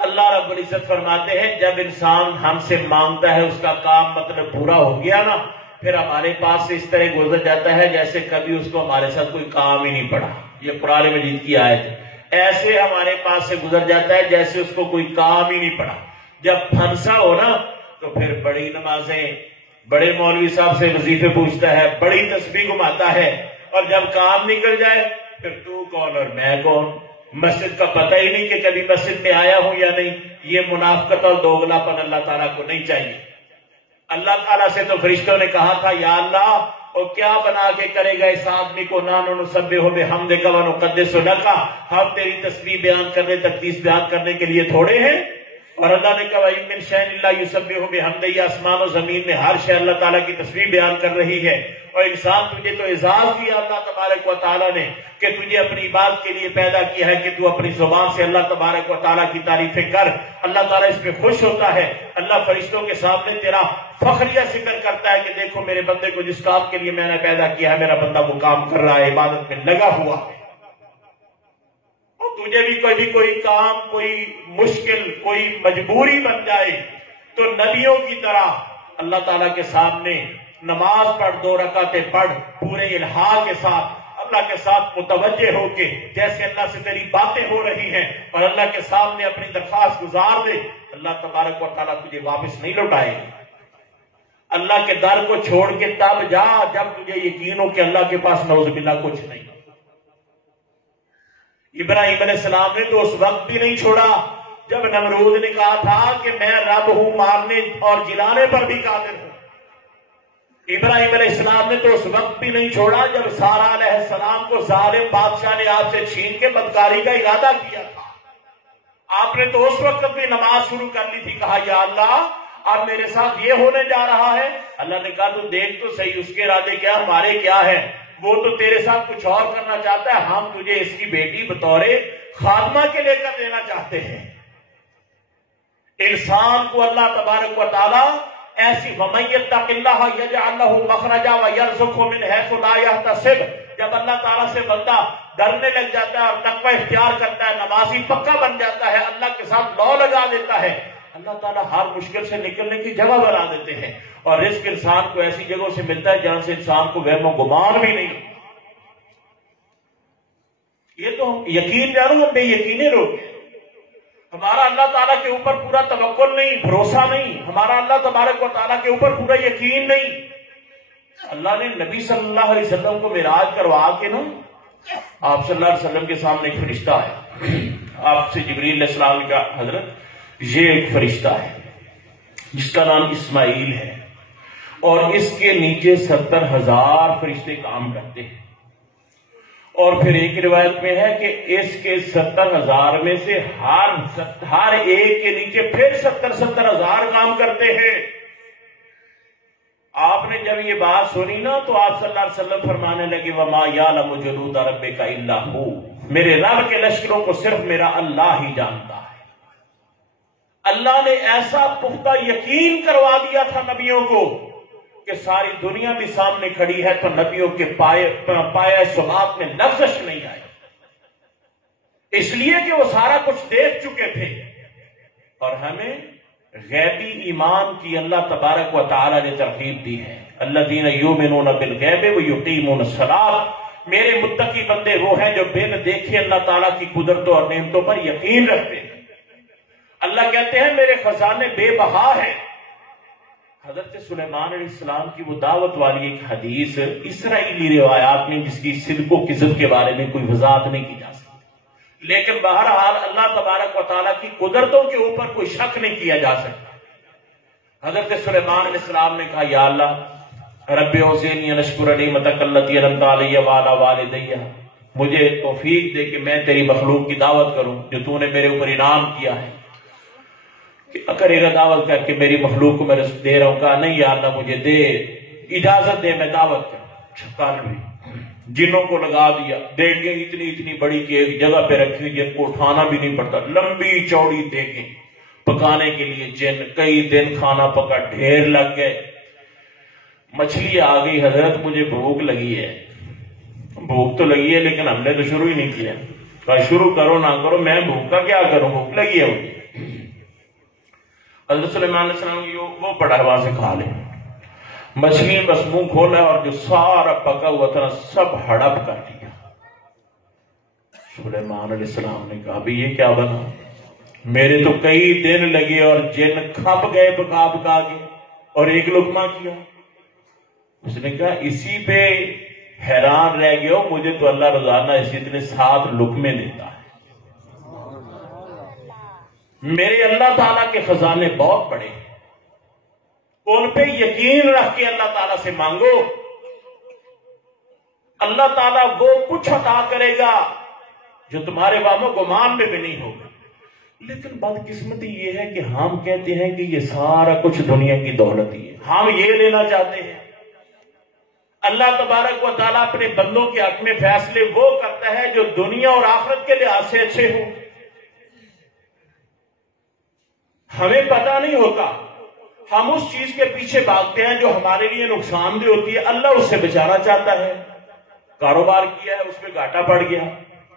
اللہ رب العزت فرماتے ہیں جب انسان ہم سے مانگتا ہے اس کا کام مطلب پورا ہو گیا نا، پھر ہمارے پاس سے اس طرح گزر جاتا ہے جیسے کبھی اس کو ہمارے ساتھ کوئی کام ہی نہیں پڑا۔ یہ قرآن مجید کی آیت ہے، ایسے ہمارے پاس سے گزر جاتا ہے جیسے اس کو کوئی کام ہی نہیں پڑا۔ جب پھنسا ہو نا تو پھر بڑی نمازیں، بڑے مولوی صاحب سے وظیفے پوچھتا ہے، بڑی تسبیح گھماتا ہے، اور جب کام نکل جائے پھر تو کون اور میں کون، مسجد کا پتہ ہی نہیں کہ کبھی مسجد میں آیا ہوں یا نہیں۔ یہ منافقت اور دوغلاپن اللہ تعالیٰ کو نہیں چاہیے۔ اللہ تعالیٰ سے تو فرشتوں نے کہا تھا یا اللہ اور کیا بنا کے کرے گا اس آدمی کو؟ نانو نسبح بحمدک و نقدس لک، ہم تیری تسبیح بیان کرنے، تقدیس بیان کرنے کے لیے تھوڑے ہیں؟ اور اللہ نے کہا وَإِن مِّن شَيْءٍ إِلَّا يُسَبِّحُ بِحَمْدِهِ، آسمان و زمین میں ہر شے اللہ تعالیٰ کی تسبیح بیان کر رہی ہے۔ اور انسان تجھے تو اعزاز کیا اللہ تبارک و تعالیٰ نے کہ تجھے اپنی عبادت کے لیے پیدا کیا ہے کہ تو اپنی زبان سے اللہ تبارک و تعالیٰ کی تعریفیں کر۔ اللہ تعالیٰ اس پہ خوش ہوتا ہے، اللہ فرشتوں کے سامنے تیرا فخریہ ذکر کرتا ہے کہ دیکھو میرے بندے کو جس کام کے لیے میں نے پیدا کیا ہے، میرا بندہ وہ کام کر رہا ہے، عبادت میں لگا ہوا ہے۔ تجھے بھی کوئی کام، کوئی مشکل، کوئی مجبوری بن جائے تو نبیوں کی طرح اللہ تعالیٰ کے سامنے نماز پڑھ، 2 رکعتیں پڑھ، پورے الحاح کے ساتھ اللہ کے ساتھ متوجہ ہو کے، جیسے اللہ سے تیری باتیں ہو رہی ہیں، اور اللہ کے سامنے اپنی درخواست گزار دے۔ اللہ تبارک و تعالیٰ تجھے واپس نہیں لوٹائے گا۔ اللہ کے در کو چھوڑ کے تب جا جب تجھے یقین ہو کہ اللہ کے پاس نعوذ باللہ کچھ نہیں۔ ابراہیم علیہ السلام نے تو اس وقت بھی نہیں چھوڑا جب نمرود نے کہا تھا کہ میں رب ہوں، مارنے اور جلانے پر بھی قادر ہوں۔ ابراہیم علیہ السلام نے تو اس وقت بھی نہیں چھوڑا جب سارہ علیہ السلام کو ظالم بادشاہ نے آپ سے چھین کے بدکاری کا ارادہ کیا تھا۔ آپ نے تو اس وقت بھی نماز شروع کر لی تھی، کہا یا اللہ اب میرے ساتھ یہ ہونے جا رہا ہے۔ اللہ نے کہا تو دیکھ تو صحیح اس کے ارادے کیا، ہمارے کیا ہے۔ وہ تو تیرے ساتھ کچھ اور کرنا چاہتا ہے، ہم تجھے اس کی بیٹی بطور خاتمہ کے لے کر دینا چاہتے ہیں۔ انسان کو اللہ تبارک و تعالی ایسی وَمَن يَتَّقِ اللَّهَ يَجْعَل لَّهُ مَخْرَجًا وَيَرْزُقْهُ مِنْ حَيْثُ لَا يَحْتَسِبُ، جب اللہ تعالیٰ سے بندہ ڈرنے لگ جاتا ہے اور تقوی اختیار کرتا ہے، نمازی پکا بن جاتا ہے، اللہ کے ساتھ لو لگا دیتا ہے، اللہ تعالیٰ ہر مشکل سے نکلنے کی جگہ بنا دیتے ہیں۔ اور رزق انسان کو ایسی جگہوں سے ملتا ہے جہاں سے انسان کو وہم و گمان بھی نہیں۔ یہ تو یقین جانو، ہم بے یقینے لوگ ہیں۔ ہمارا اللہ تعالیٰ کے اوپر پورا توکل نہیں، بھروسہ نہیں، ہمارا اللہ تبارک و تعالیٰ کے اوپر پورا یقین نہیں۔ اللہ نے نبی صلی اللہ علیہ وسلم کو معراج کروا کے نا، آپ صلی اللہ علیہ وسلم کے سامنے ایک فرشتہ ہے، آپ سے جبریل علیہ السلام کا حضرت یہ ایک فرشتہ ہے جس کا نام اسماعیل ہے، اور اس کے نیچے 70,000 فرشتے کام کرتے ہیں۔ اور پھر ایک روایت میں ہے کہ اس کے 70,000 میں سے ہر ایک کے نیچے پھر 70,000 کام کرتے ہیں۔ آپ نے جب یہ بات سنی نا تو آپ صلی اللہ علیہ وسلم فرمانے لگے وَمَا يَعْلَمُ جُنُودَ رَبِّكَ إِلَّا هُوَ، میرے رب کے لشکروں کو صرف میرا اللہ ہی جانتا ہے۔ اللہ نے ایسا پختہ یقین کروا دیا تھا نبیوں کو کہ ساری دنیا بھی سامنے کھڑی ہے تو نبیوں کے پائے ثبات میں لفزش نہیں آئی، اس لیے کہ وہ سارا کچھ دیکھ چکے تھے۔ اور ہمیں غیبی ایمان کی اللہ تبارک و تعالی نے ترغیب دی ہے، الذین یؤمنون بالغیب ویقیمون الصلاۃ، میرے متقی بندے وہ ہیں جو بن دیکھے اللہ تعالیٰ کی قدرتوں اور نعمتوں پر یقین رکھتے ہیں۔ اللہ کہتے ہیں میرے خزانے بے بہا ہیں۔ حضرت سلیمان علیہ السلام کی وہ دعوت والی ایک حدیث اسرائیلی روایات میں جس کی صدق و کذب کے بارے میں کوئی وضاحت نہیں کی جا سکتی، لیکن بہرحال اللہ تبارک و تعالیٰ کی قدرتوں کے اوپر کوئی شک نہیں کیا جا سکتا۔ حضرت سلیمان علیہ السلام نے کہا یا اللہ رب اوزعنی ان اشکر نعمتک التی انعمت علی وعلی والدی، مجھے توفیق دے کہ میں تیری مخلوق کی دعوت کروں جو تو نے میرے اوپر انعام کیا ہے۔ کرے گا دعوت کر کے میری مخلوق کو میں رزق دے رہا ہوں، کہا نہیں یا اللہ مجھے دے، اجازت دے میں دعوت کروں۔ جنوں کو لگا دیا، دیگیں اتنی بڑی کہ ایک جگہ پہ رکھی جن کو اٹھانا بھی نہیں پڑتا، لمبی چوڑی دیگیں پکانے کے لیے جن، کئی دن کھانا پکا، ڈھیر لگ گئے۔ مچھلی آ گئی، حضرت مجھے بھوک لگی ہے۔ بھوک تو لگی ہے لیکن ہم نے تو شروع ہی نہیں کیا، کہا شروع کرو نہ کرو میں بھوک کا کیا کروں، بھوک لگی ہے مجھے۔ حضرت سلیمان علیہ السلام کی وہ پڑا ہے وہاں سے کھا لے، مچھلی بس منہ کھولا اور جو سارا پکا ہوا تھا سب ہڑپ کر دیا۔ سلیمان علیہ السلام نے کہا بھی یہ کیا بنا، میرے تو کئی دن لگے اور جن کھپ گئے پکا پکا کے اور ایک لقمہ کیا۔ اس نے کہا اسی پہ حیران رہ گیا، مجھے تو اللہ روزانہ اسی اتنے 7 لقمے دیتا ہے۔ میرے اللہ تعالیٰ کے خزانے بہت بڑے ہیں، ان پہ یقین رکھ کے اللہ تعالیٰ سے مانگو۔ اللہ تعالیٰ وہ کچھ عطا کرے گا جو تمہارے وہم و گمان میں بھی نہیں ہوگا. لیکن بدقسمتی یہ ہے کہ ہم کہتے ہیں کہ یہ سارا کچھ دنیا کی دولت ہی ہے، ہم یہ لینا چاہتے ہیں. اللہ تبارک و تعالیٰ اپنے بندوں کے حق میں فیصلے وہ کرتا ہے جو دنیا اور آخرت کے لحاظ سے اچھے ہوں. ہمیں پتہ نہیں ہوتا، ہم اس چیز کے پیچھے بھاگتے ہیں جو ہمارے لیے نقصان دہ ہوتی ہے. اللہ اس سے بچانا چاہتا ہے. کاروبار کیا ہے، اس میں گھاٹا پڑ گیا،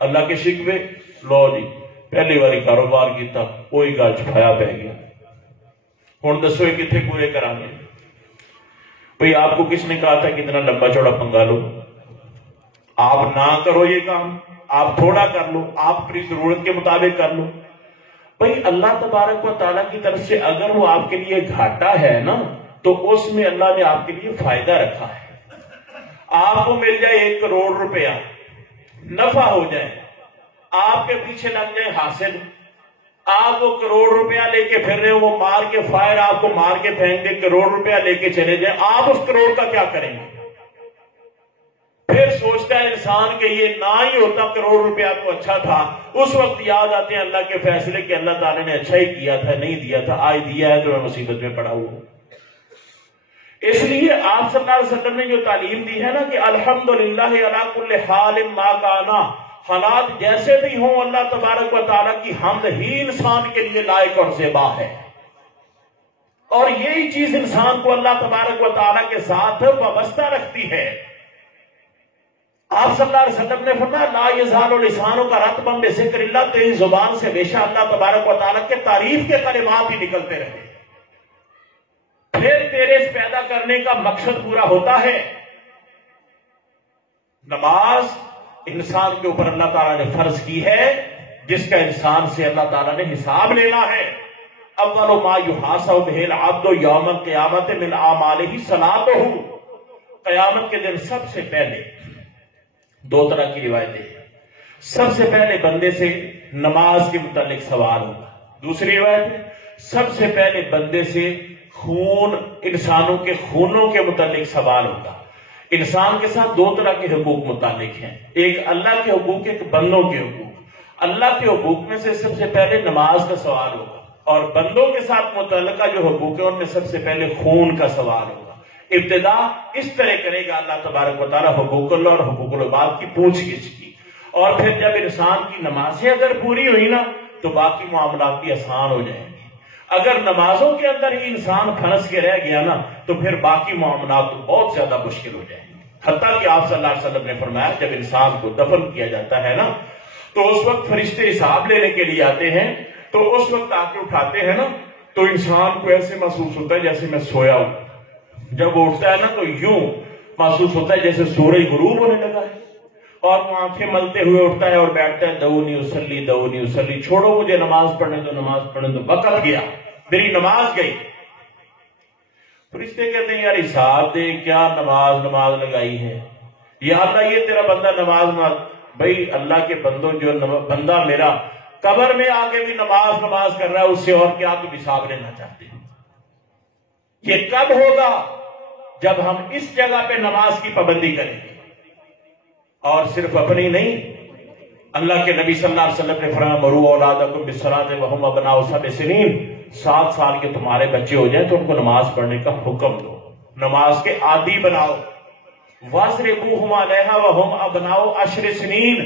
اللہ کے شکوے، لو جی پہلی باری کاروبار کیتا کوئی گل چھپایا پہ گیا، ہوں دسو یہ کتنے پورے کریں گے؟ بھئی آپ کو کس نے کہا تھا کتنا لمبا چوڑا پنگا لو؟ آپ نہ کرو یہ کام، آپ تھوڑا کر لو، آپ اپنی ضرورت کے مطابق کر لو. بھئی اللہ تبارک و تعالیٰ کی طرف سے اگر وہ آپ کے لیے گھاٹا ہے نا تو اس میں اللہ نے آپ کے لیے فائدہ رکھا ہے. آپ کو مل جائے 1 کروڑ روپیہ، نفع ہو جائے، آپ کے پیچھے لگ جائے حاصل، آپ وہ کروڑ روپیہ لے کے پھر رہے ہو، وہ مار کے فائر آپ کو مار کے پھینک دے، کروڑ روپیہ لے کے چلے جائیں، آپ اس کروڑ کا کیا کریں گے؟ پھر سوچتا ہے انسان کہ یہ نہ ہی ہوتا کروڑ روپیہ تو اچھا تھا. اس وقت یاد آتے ہیں اللہ کے فیصلے کہ اللہ تعالیٰ نے اچھا ہی کیا تھا، نہیں دیا تھا، آج دیا ہے تو میں مصیبت میں پڑا ہوں. اس لیے آپ صلی اللہ علیہ وسلم نے جو تعلیم دی ہے نا کہ الحمدللہ علی کل حال ما کانا، حالات جیسے بھی ہوں اللہ تبارک و تعالیٰ کی حمد ہی انسان کے لیے لائق اور زیبا ہے. اور یہی چیز انسان کو اللہ تبارک و تعالیٰ کے ساتھ وابستہ رکھتی ہے. آپ صلی اللہ علیہ وسلم نے فرمایا لا یزال لسانوں کا رطبا بذکر اللہ، تیری زبان سے ہمیشہ اللہ تبارک و تعالیٰ کے تعریف کے کلمات ہی نکلتے رہے. پھر تیرے اس پیدا کرنے کا مقصد پورا ہوتا ہے. نماز انسان کے اوپر اللہ تعالیٰ نے فرض کی ہے جس کا انسان سے اللہ تعالیٰ نے حساب لینا ہے. اول ما یحاسب بہ العبد یوم القیامت من اعمالہ صلاتہ، قیامت کے دن سب سے پہلے 2 طرح کی روایتیں ہیں. سب سے پہلے بندے سے نماز کے متعلق سوال ہوگا. دوسری روایت سب سے پہلے بندے سے خون، انسانوں کے خونوں کے متعلق سوال ہوگا. انسان کے ساتھ 2 طرح کے حقوق متعلق ہیں، ایک اللہ کے حقوق، ایک بندوں کے حقوق. اللہ کے حقوق میں سے سب سے پہلے نماز کا سوال ہوگا، اور بندوں کے ساتھ متعلقہ جو حقوق ہیں ان میں سب سے پہلے خون کا سوال ہوگا. ابتدا اس طرح کرے گا اللہ تبارک و تعالیٰ حقوق اللہ اور حقوق العباد کی پوچھ گچھ کی. اور پھر جب انسان کی نمازیں اگر پوری ہوئی نا تو باقی معاملات بھی آسان ہو جائیں گے. اگر نمازوں کے اندر ہی انسان پھنس کے رہ گیا نا تو پھر باقی معاملات تو بہت زیادہ مشکل ہو جائیں گے. حتیٰ کہ آپ صلی اللہ علیہ وسلم نے فرمایا جب انسان کو دفن کیا جاتا ہے نا تو اس وقت فرشتے حساب لینے کے لیے آتے ہیں، تو اس وقت آ کے اٹھاتے ہیں نا تو انسان کو ایسے محسوس ہوتا ہے جیسے میں سویا ہوں. جب وہ اٹھتا ہے نا تو یوں محسوس ہوتا ہے جیسے سورج غروب ہونے لگا ہے، اور وہ آنکھیں ملتے ہوئے اٹھتا ہے اور بیٹھتا ہے دعونی اصلی دعونی اصلی، چھوڑو مجھے نماز پڑھنے دو نماز پڑھنے دو، وقت گیا، میری نماز گئی. فرشتے کہتے ہیں یار حساب دے، کیا نماز لگائی ہے، یا اللہ یہ تیرا بندہ نماز. بھائی اللہ کے بندوں جو بندہ میرا قبر میں آ کے بھی نماز کر رہا ہے، اس سے اور کیا تم حساب لینا چاہتے ہیں؟ یہ کب ہوگا؟ جب ہم اس جگہ پہ نماز کی پابندی کریں گے. اور صرف اپنی نہیں، اللہ کے نبی صلی اللہ علیہ وسلم نے فرمایا مروا اولادکم بالصلاۃ وہم ابناء 7 سنین، 7 سال کے تمہارے بچے ہو جائیں تو ان کو نماز پڑھنے کا حکم دو، نماز کے عادی بناؤ. واضربوہم علیہا وہم ابناء 10 سنین،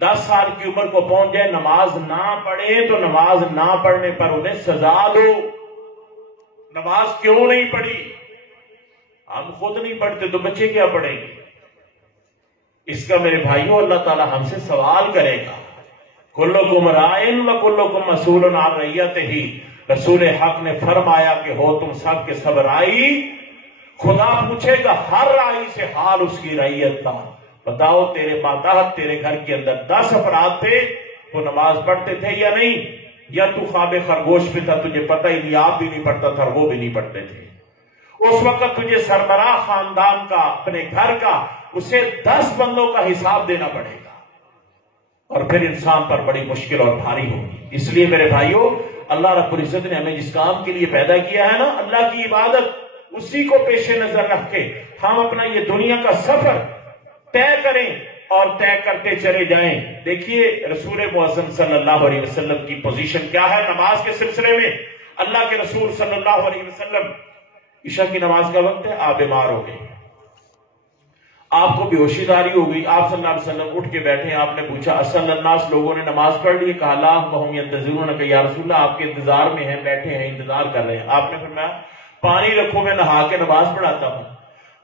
10 سال کی عمر کو پہنچ جائے نماز نہ پڑھے تو نماز نہ پڑھنے پر انہیں سزا دو. نماز کیوں نہیں پڑھی؟ ہم خود نہیں پڑھتے تو بچے کیا پڑھیں گے؟ اس کا میرے بھائیوں اللہ تعالی ہم سے سوال کرے گا. کلکم رائن وکلکم مسئول عن رعیتہ، رسول حق نے فرمایا کہ ہو تم سب کے سب رائی، خدا پوچھے گا ہر رائی سے حال اس کی رعیت کا. بتاؤ تیرے ماتحت تیرے گھر کے اندر 10 افراد تھے، وہ نماز پڑھتے تھے یا نہیں؟ یا تو خواب خرگوش پہ تھا، تجھے پتہ ہی نہیں، آپ بھی نہیں پڑھتا تھا، وہ بھی نہیں پڑھتے تھے. اس وقت تجھے سربراہ خاندان کا، اپنے گھر کا، اسے 10 بندوں کا حساب دینا پڑے گا، اور پھر انسان پر بڑی مشکل اور بھاری ہوگی. اس لیے میرے بھائیوں اللہ رب العزت نے ہمیں جس کام کے لیے پیدا کیا ہے نا، اللہ کی عبادت، اسی کو پیش نظر رکھ کے ہم اپنا یہ دنیا کا سفر طے کریں اور طے کرتے چلے جائیں۔ دیکھیے رسول معظم صلی اللہ علیہ وسلم کی پوزیشن کیا ہے نماز کے سلسلے میں۔ اللہ کے رسول صلی اللہ علیہ وسلم عشاء کی نماز کا وقت ہے، آپ بیمار ہو گئے، آپ کو بے ہوشی داری ہو گئی، آپ صلی اللہ علیہ وسلم اٹھ کے بیٹھے، آپ نے پوچھا اصل الناس، لوگوں نے نماز پڑھ لی؟ کہا لا وہم ینتظرون کہ یا رسول اللہ آپ کے انتظار میں ہیں، بیٹھے ہیں، انتظار کر رہے ہیں۔ آپ نے فرمایا پانی رکھو میں نہا کے نماز پڑھاتا ہوں۔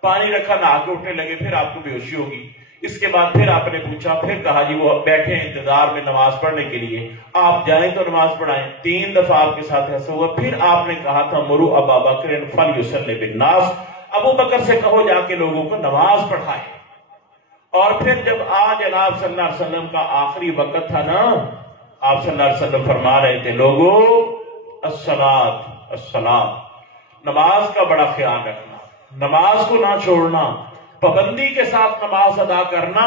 پانی رکھا، نہا کے اٹھنے لگے، پھر آپ کو بے ہوشی ہوگی۔ اس کے بعد پھر آپ نے پوچھا، پھر کہا جی وہ بیٹھے ہیں انتظار میں نماز پڑھنے کے لیے، آپ جائیں تو نماز پڑھائیں۔ 3 دفعہ آپ کے ساتھ ایسا ہوا۔ پھر آپ نے کہا تھا مروا ابا بکر فلیصلی بالناس، ابو بکر سے کہو جا کے لوگوں کو نماز پڑھائے۔ اور پھر جب آج جناب صلی اللہ علیہ وسلم کا آخری وقت تھا نا، آپ صلی اللہ علیہ وسلم فرما رہے تھے لوگوں الصلاۃ الصلاۃ، نماز کا بڑا خیال رکھنا، نماز کو نہ چھوڑنا، پابندی کے ساتھ نماز ادا کرنا،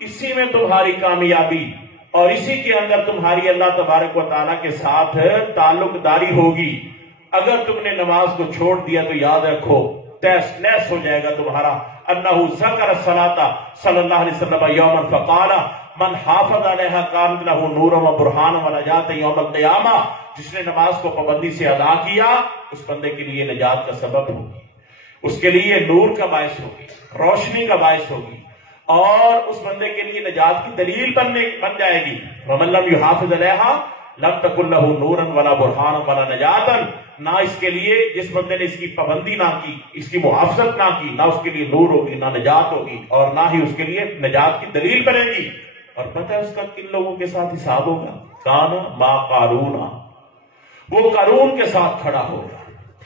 اسی میں تمہاری کامیابی اور اسی کے اندر تمہاری اللہ تبارک و تعالیٰ کے ساتھ تعلق داری ہوگی۔ اگر تم نے نماز کو چھوڑ دیا تو یاد رکھو تیس نیس ہو جائے گا تمہارا۔ انہ ذکر الصلاۃ صلی اللہ علیہ وسلم یوما فقال من حافظ علیہا کانت لہ نورا و برہانا و نجات یوم القیامہ، جس نے نماز کو پابندی سے ادا کیا اس بندے کے لیے نجات کا سبب ہوگی، اس کے لیے نور کا باعث ہوگی، روشنی کا باعث ہوگی، اور اس بندے کے لیے نجات کی دلیل بن جائے گی۔ ومن لم یحافظ علیہا لم تکن لہ نورا ولا برہانا ولا نجاتا، نہ اس کے لیے جس بندے نے اس کی پابندی نہ کی، اس کی محافظت نہ کی، نہ اس کے لیے نور ہوگی، نہ نجات ہوگی، اور نہ ہی اس کے لیے نجات کی دلیل بنے گی۔ اور پتہ ہے اس کا کن لوگوں کے ساتھ حساب ہوگا؟ کان ما قارون، وہ قارون کے ساتھ کھڑا ہوگا،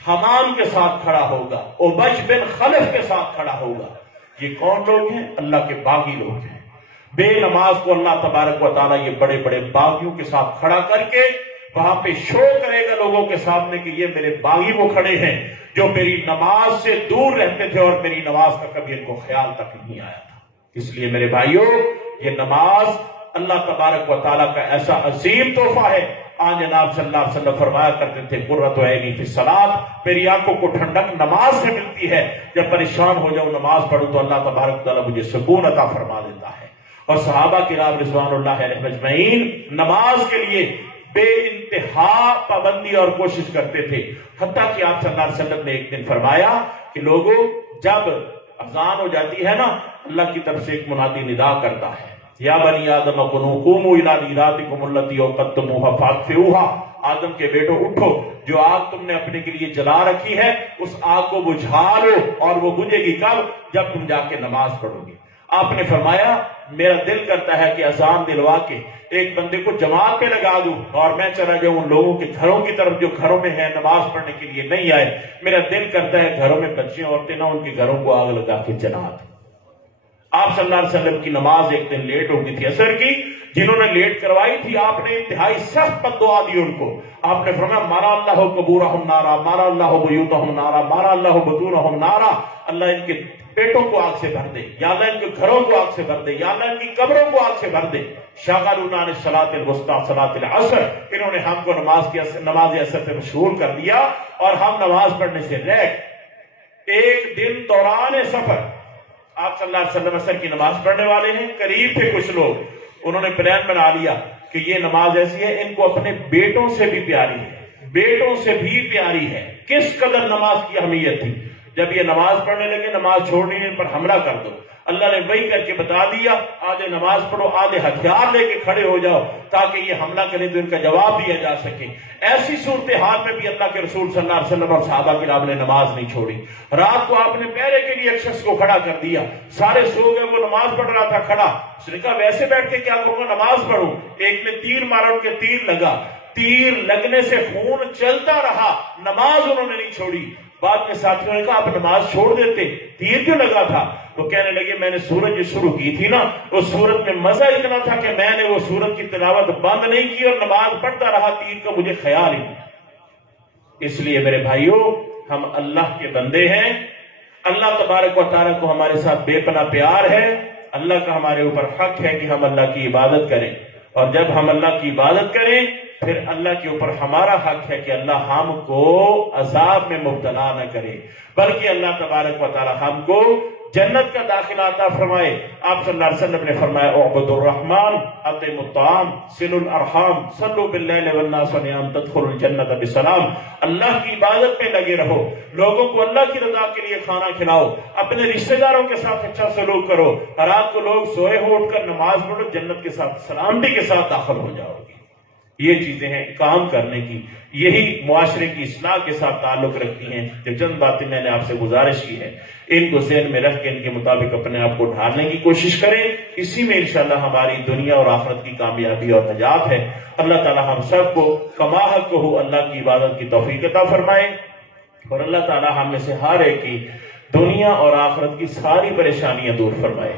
حمان کے ساتھ کھڑا ہوگا، ابج بن خلف کے ساتھ کھڑا ہوگا۔ یہ کون لوگ ہیں؟ اللہ کے باغی لوگ ہیں۔ بے نماز کو اللہ تبارک و تعالیٰ یہ بڑے بڑے باغیوں کے ساتھ کھڑا کر کے وہاں پہ شو کرے گا لوگوں کے سامنے کہ یہ میرے باغی وہ کھڑے ہیں جو میری نماز سے دور رہتے تھے اور میری نماز کا کبھی ان کو خیال تک نہیں آیا تھا۔ اس لیے میرے بھائیوں، یہ نماز اللہ تبارک و تعالیٰ کا ایسا عظیم تحفہ ہے۔ آن جناب صلی اللہ علیہ وسلم فرمایا کرتے تھے قرۃ عینی فی الصلاۃ، میری آنکھوں کو ٹھنڈک نماز سے ملتی ہے، جب پریشان ہو جاؤں نماز پڑھوں تو اللہ تبارک و تعالیٰ مجھے سکون عطا فرما دیتا ہے۔ اور صحابہ کرام رضوان اللہ علیہم اجمعین نماز کے لیے بے انتہا پابندی اور کوشش کرتے تھے، حتیٰ کہ آپ صلی اللہ علیہ وسلم نے ایک دن فرمایا کہ لوگوں جب اذان ہو جاتی ہے نا، اللہ کی طرف سے ایک منادی ندا کرتا ہے، یا بنی آدم قوموا الی نیراتکم التی اوقدتموها فاطفئوها، آدم کے بیٹو اٹھو، جو آگ تم نے اپنے کے لیے جلا رکھی ہے اس آگ کو بجھا لو، اور وہ بجھے گی کب؟ جب تم جا کے نماز پڑھو گے۔ آپ نے فرمایا میرا دل کرتا ہے کہ اذان دلوا کے ایک بندے کو جماعت پہ لگا دوں اور میں چلا جاؤں ان لوگوں کے گھروں کی طرف جو گھروں میں ہیں نماز پڑھنے کے لیے نہیں آئے۔ میرا دل کرتا ہے گھروں میں بچے عورتیں نہ ان کے گھروں کو آگ لگا کے جلا دوں۔ آپ صلی اللہ علیہ وسلم کی نماز ایک دن لیٹ ہو گئی تھی عصر کی، جنہوں نے لیٹ کروائی تھی آپ نے انتہائی سخت بد دعا دی ان کو۔ آپ نے فرمایا مارا اللہ قبورہم نارا، مارا اللہ بیوتہم نارا، مارا اللہ بطونہم نارا، اللہ ان کے پیٹوں کو آگ سے بھر دے، یا اللہ ان کے گھروں کو آگ سے بھر دے، یا اللہ ان کی قبروں کو آگ سے بھر دے۔ شغلونا عن الصلاۃ الوسطی صلاۃ العصر، انہوں نے ہم کو نماز عصر سے مشغول کر دیا اور ہم نماز پڑھنے سے رہ گئے۔ ایک دن دوران سفر آپ صلی اللہ علیہ وسلم عصر کی نماز پڑھنے والے ہیں، قریب تھے کچھ لوگ، انہوں نے پلان بنا لیا کہ یہ نماز ایسی ہے ان کو اپنے بیٹوں سے بھی پیاری ہے، بیٹوں سے بھی پیاری ہے۔ کس قدر نماز کی اہمیت تھی۔ جب یہ نماز پڑھنے لگے نماز چھوڑنے ان پر حملہ کر دو، اللہ نے وہی کر کے بتا دیا آدھے نماز پڑھو آدھے ہتھیار لے کے کھڑے ہو جاؤ تاکہ یہ حملہ کریں تو ان کا جواب دیا جا سکے۔ ایسی صورتحال میں بھی اللہ کے رسول صلی اللہ علیہ وسلم اور صحابہ کرام نے نماز نہیں چھوڑی۔ رات کو آپ نے پہرے کے لیے ایک شخص کو کھڑا کر دیا، سارے سو گئے، وہ نماز پڑھ رہا تھا کھڑا، اس نے کہا ویسے بیٹھ کے کیا کروں گا، نماز پڑھوں۔ ایک نے تیر مارا، ان کے تیر لگا، تیر لگنے سے خون چلتا رہا، نماز انہوں نے نہیں چھوڑی۔ بعد میں ساتھیوں نے کہا آپ نماز چھوڑ دیتے، تیر کیوں لگا تھا؟ تو کہنے لگے میں نے سورج جو شروع کی تھی نا، اس سورت میں مزہ اتنا تھا کہ میں نے وہ سورت کی تلاوت بند نہیں کی اور نماز پڑھتا رہا، تیر کا مجھے خیال ہی نہیں۔ اس لیے میرے بھائیوں ہم اللہ کے بندے ہیں، اللہ تبارک و تعالیٰ کو ہمارے ساتھ بے پناہ پیار ہے، اللہ کا ہمارے اوپر حق ہے کہ ہم اللہ کی عبادت کریں، اور جب ہم اللہ کی عبادت کریں پھر اللہ کے اوپر ہمارا حق ہے کہ اللہ ہم کو عذاب میں مبتلا نہ کرے، بلکہ اللہ تبارک و تعالی ہم کو جنت کا داخلہ عطا فرمائے۔ آپ صلی اللہ علیہ وسلم نے فرمایا اعبدوا الرحمن اطعموا الطعام صلوا الارحام صلوا باللیل والناس نیام تدخلوا الجنت بسلام۔ اللہ کی عبادت میں لگے رہو، لوگوں کو اللہ کی رضا کے لیے کھانا کھلاؤ، اپنے رشتہ داروں کے ساتھ اچھا سلوک کرو، رات کو لوگ سوئے ہو اٹھ کر نماز پڑھو، جنت کے ساتھ سلامتی کے ساتھ داخل ہو جاؤ گے۔ یہ چیزیں ہیں کام کرنے کی، یہی معاشرے کی اصلاح کے ساتھ تعلق رکھتی ہیں۔ جو چند باتیں میں نے آپ سے گزارش کی ہے، ان کو ذہن میں رکھ کے ان کے مطابق اپنے آپ کو ڈھالنے کی کوشش کریں، اسی میں انشاءاللہ ہماری دنیا اور آخرت کی کامیابی اور نجات ہے۔ اللہ تعالی ہم سب کو کما حق ہو اللہ کی عبادت کی توفیق عطا فرمائے، اور اللہ تعالی ہم میں سے ہر ایک کی دنیا اور آخرت کی ساری پریشانیاں دور فرمائے۔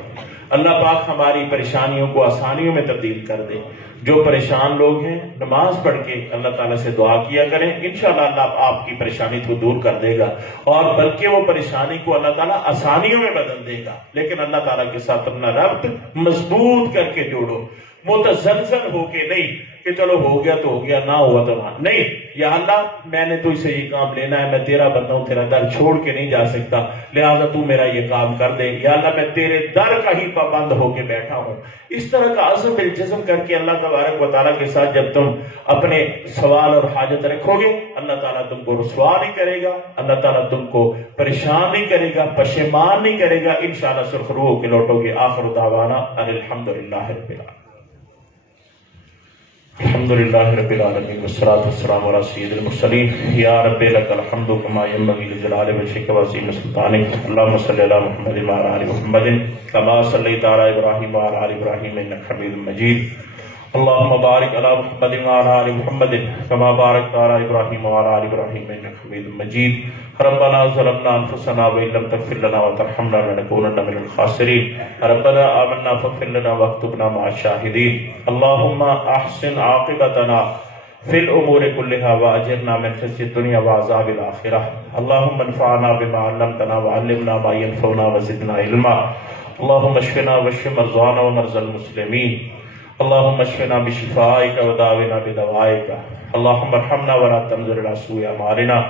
اللہ پاک ہماری پریشانیوں کو آسانیوں میں تبدیل کر دے۔ جو پریشان لوگ ہیں نماز پڑھ کے اللہ تعالیٰ سے دعا کیا کریں، انشاءاللہ اللہ آپ کی پریشانی کو دور کر دے گا، اور بلکہ وہ پریشانی کو اللہ تعالیٰ آسانیوں میں بدل دے گا۔ لیکن اللہ تعالیٰ کے ساتھ اپنا ربط مضبوط کر کے جوڑو، متزلزل ہو کے نہیں کہ چلو ہو گیا تو ہو گیا، نہ ہوا تو نہیں۔ یا اللہ میں نے تو اسے یہ کام لینا ہے، میں تیرا بندہ ہوں، تیرا در چھوڑ کے نہیں جا سکتا، لہذا تو میرا یہ کام کر دے۔ یا اللہ میں تیرے در کا ہی پابند ہو کے بیٹھا ہوں۔ اس طرح کا عزم الجزم کر کے اللہ تبارک و تعالیٰ کے ساتھ جب تم اپنے سوال اور حاجت رکھو گے، اللہ تعالیٰ تم کو رسوا نہیں کرے گا، اللہ تعالیٰ تم کو پریشان نہیں کرے گا، پشیمان نہیں کرے گا، انشاءاللہ سرخرو ہو کے لوٹو گے۔ آخر دعوانا ان الحمدللہ رب العالمین۔ الحمدللہ رب العالمین والصلاة والسلام علی سید المرسلین۔ یا رب لک الحمد کما ینبغی لجلال وجہک وعظیم سلطانک۔ اللہم صلی علی محمد وعلی آل محمد کما صلیت علی ابراہیم وعلی آل ابراہیم انک حمید مجید۔ اللہم بارک علی محمد وعلی آل محمد کما بارکت علی ابراہیم وعلی آل ابراہیم انک حمید مجید۔ ربنا ظلمنا انفسنا وان لم تغفر لنا وترحمنا لنکونن من الخاسرین۔ ربنا آمنا فاغفر لنا واکتبنا مع الشاہدین۔ اللہم احسن عاقبتنا فی الامور کلها واجرنا من خزي الدنیا وعذاب الاخرہ۔ اللہم انفعنا بما علمتنا وعلمنا ما ينفعنا وزدنا علما۔ اللہم اشفنا واشف مرضانا ومرضى المسلمین۔ اللہم اشفنا بشفائک وداونا بدوائک۔ اللہم ارحمنا ولا تنظر الى سوء اعمالنا۔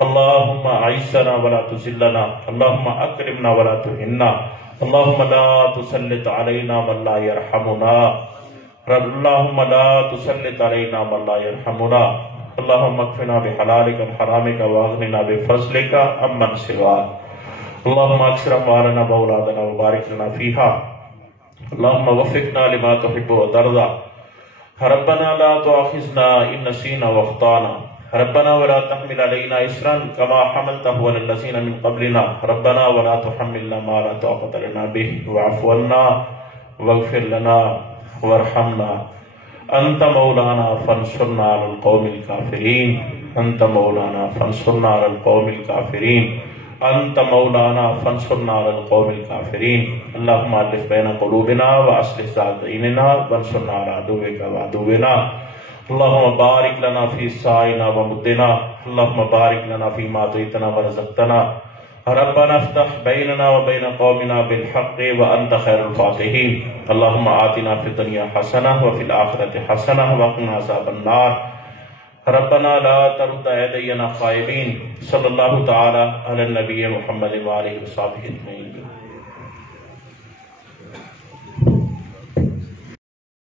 اللہم اعزنا ولا تذلنا۔ اللہم اکرمنا ولا تہنا۔ اللہم لا تسلط علینا من لا یرحمنا۔ اللہم لا تسلط علینا من لا یرحمنا۔ اللہم اکفنا بحلالک عن حرامک واغننا بفضلک عمن سواک۔ اللہم اکثر اموالنا واولادنا وبارک لنا فیہا۔ اللہم وفقنا لما تحب وترضى۔ ربنا لا تؤاخذنا ان نسینا واخطانا۔ ربنا ولا تحمل علينا إصرا كما حملته على الذين من قبلنا۔ ربنا ولا تحملنا ما لا طاقة لنا به واعف عنا واغفر لنا وارحمنا۔ أنت مولانا فانصرنا على القوم الكافرين۔ أنت مولانا فانصرنا على القوم الكافرين۔ أنت مولانا فانصرنا على القوم الكافرين۔ اللهم ألف بين قلوبنا وأصلح ذات بيننا وانصرنا على عدوك وعدونا۔ اللهم بارك لنا في سعينا ومدنا۔ اللهم بارك لنا فيما أعطيتنا ورزقتنا۔ ربنا افتح بيننا وبين قومنا بالحق وأنت خير الفاتحين۔ اللهم آتنا في الدنيا حسنة وفي الآخرة حسنة وقنا عذاب النار۔ ربنا لا ترد أيدينا خائبين۔ صلى الله تعالى على النبي محمد وآله وصحبه أجمعين۔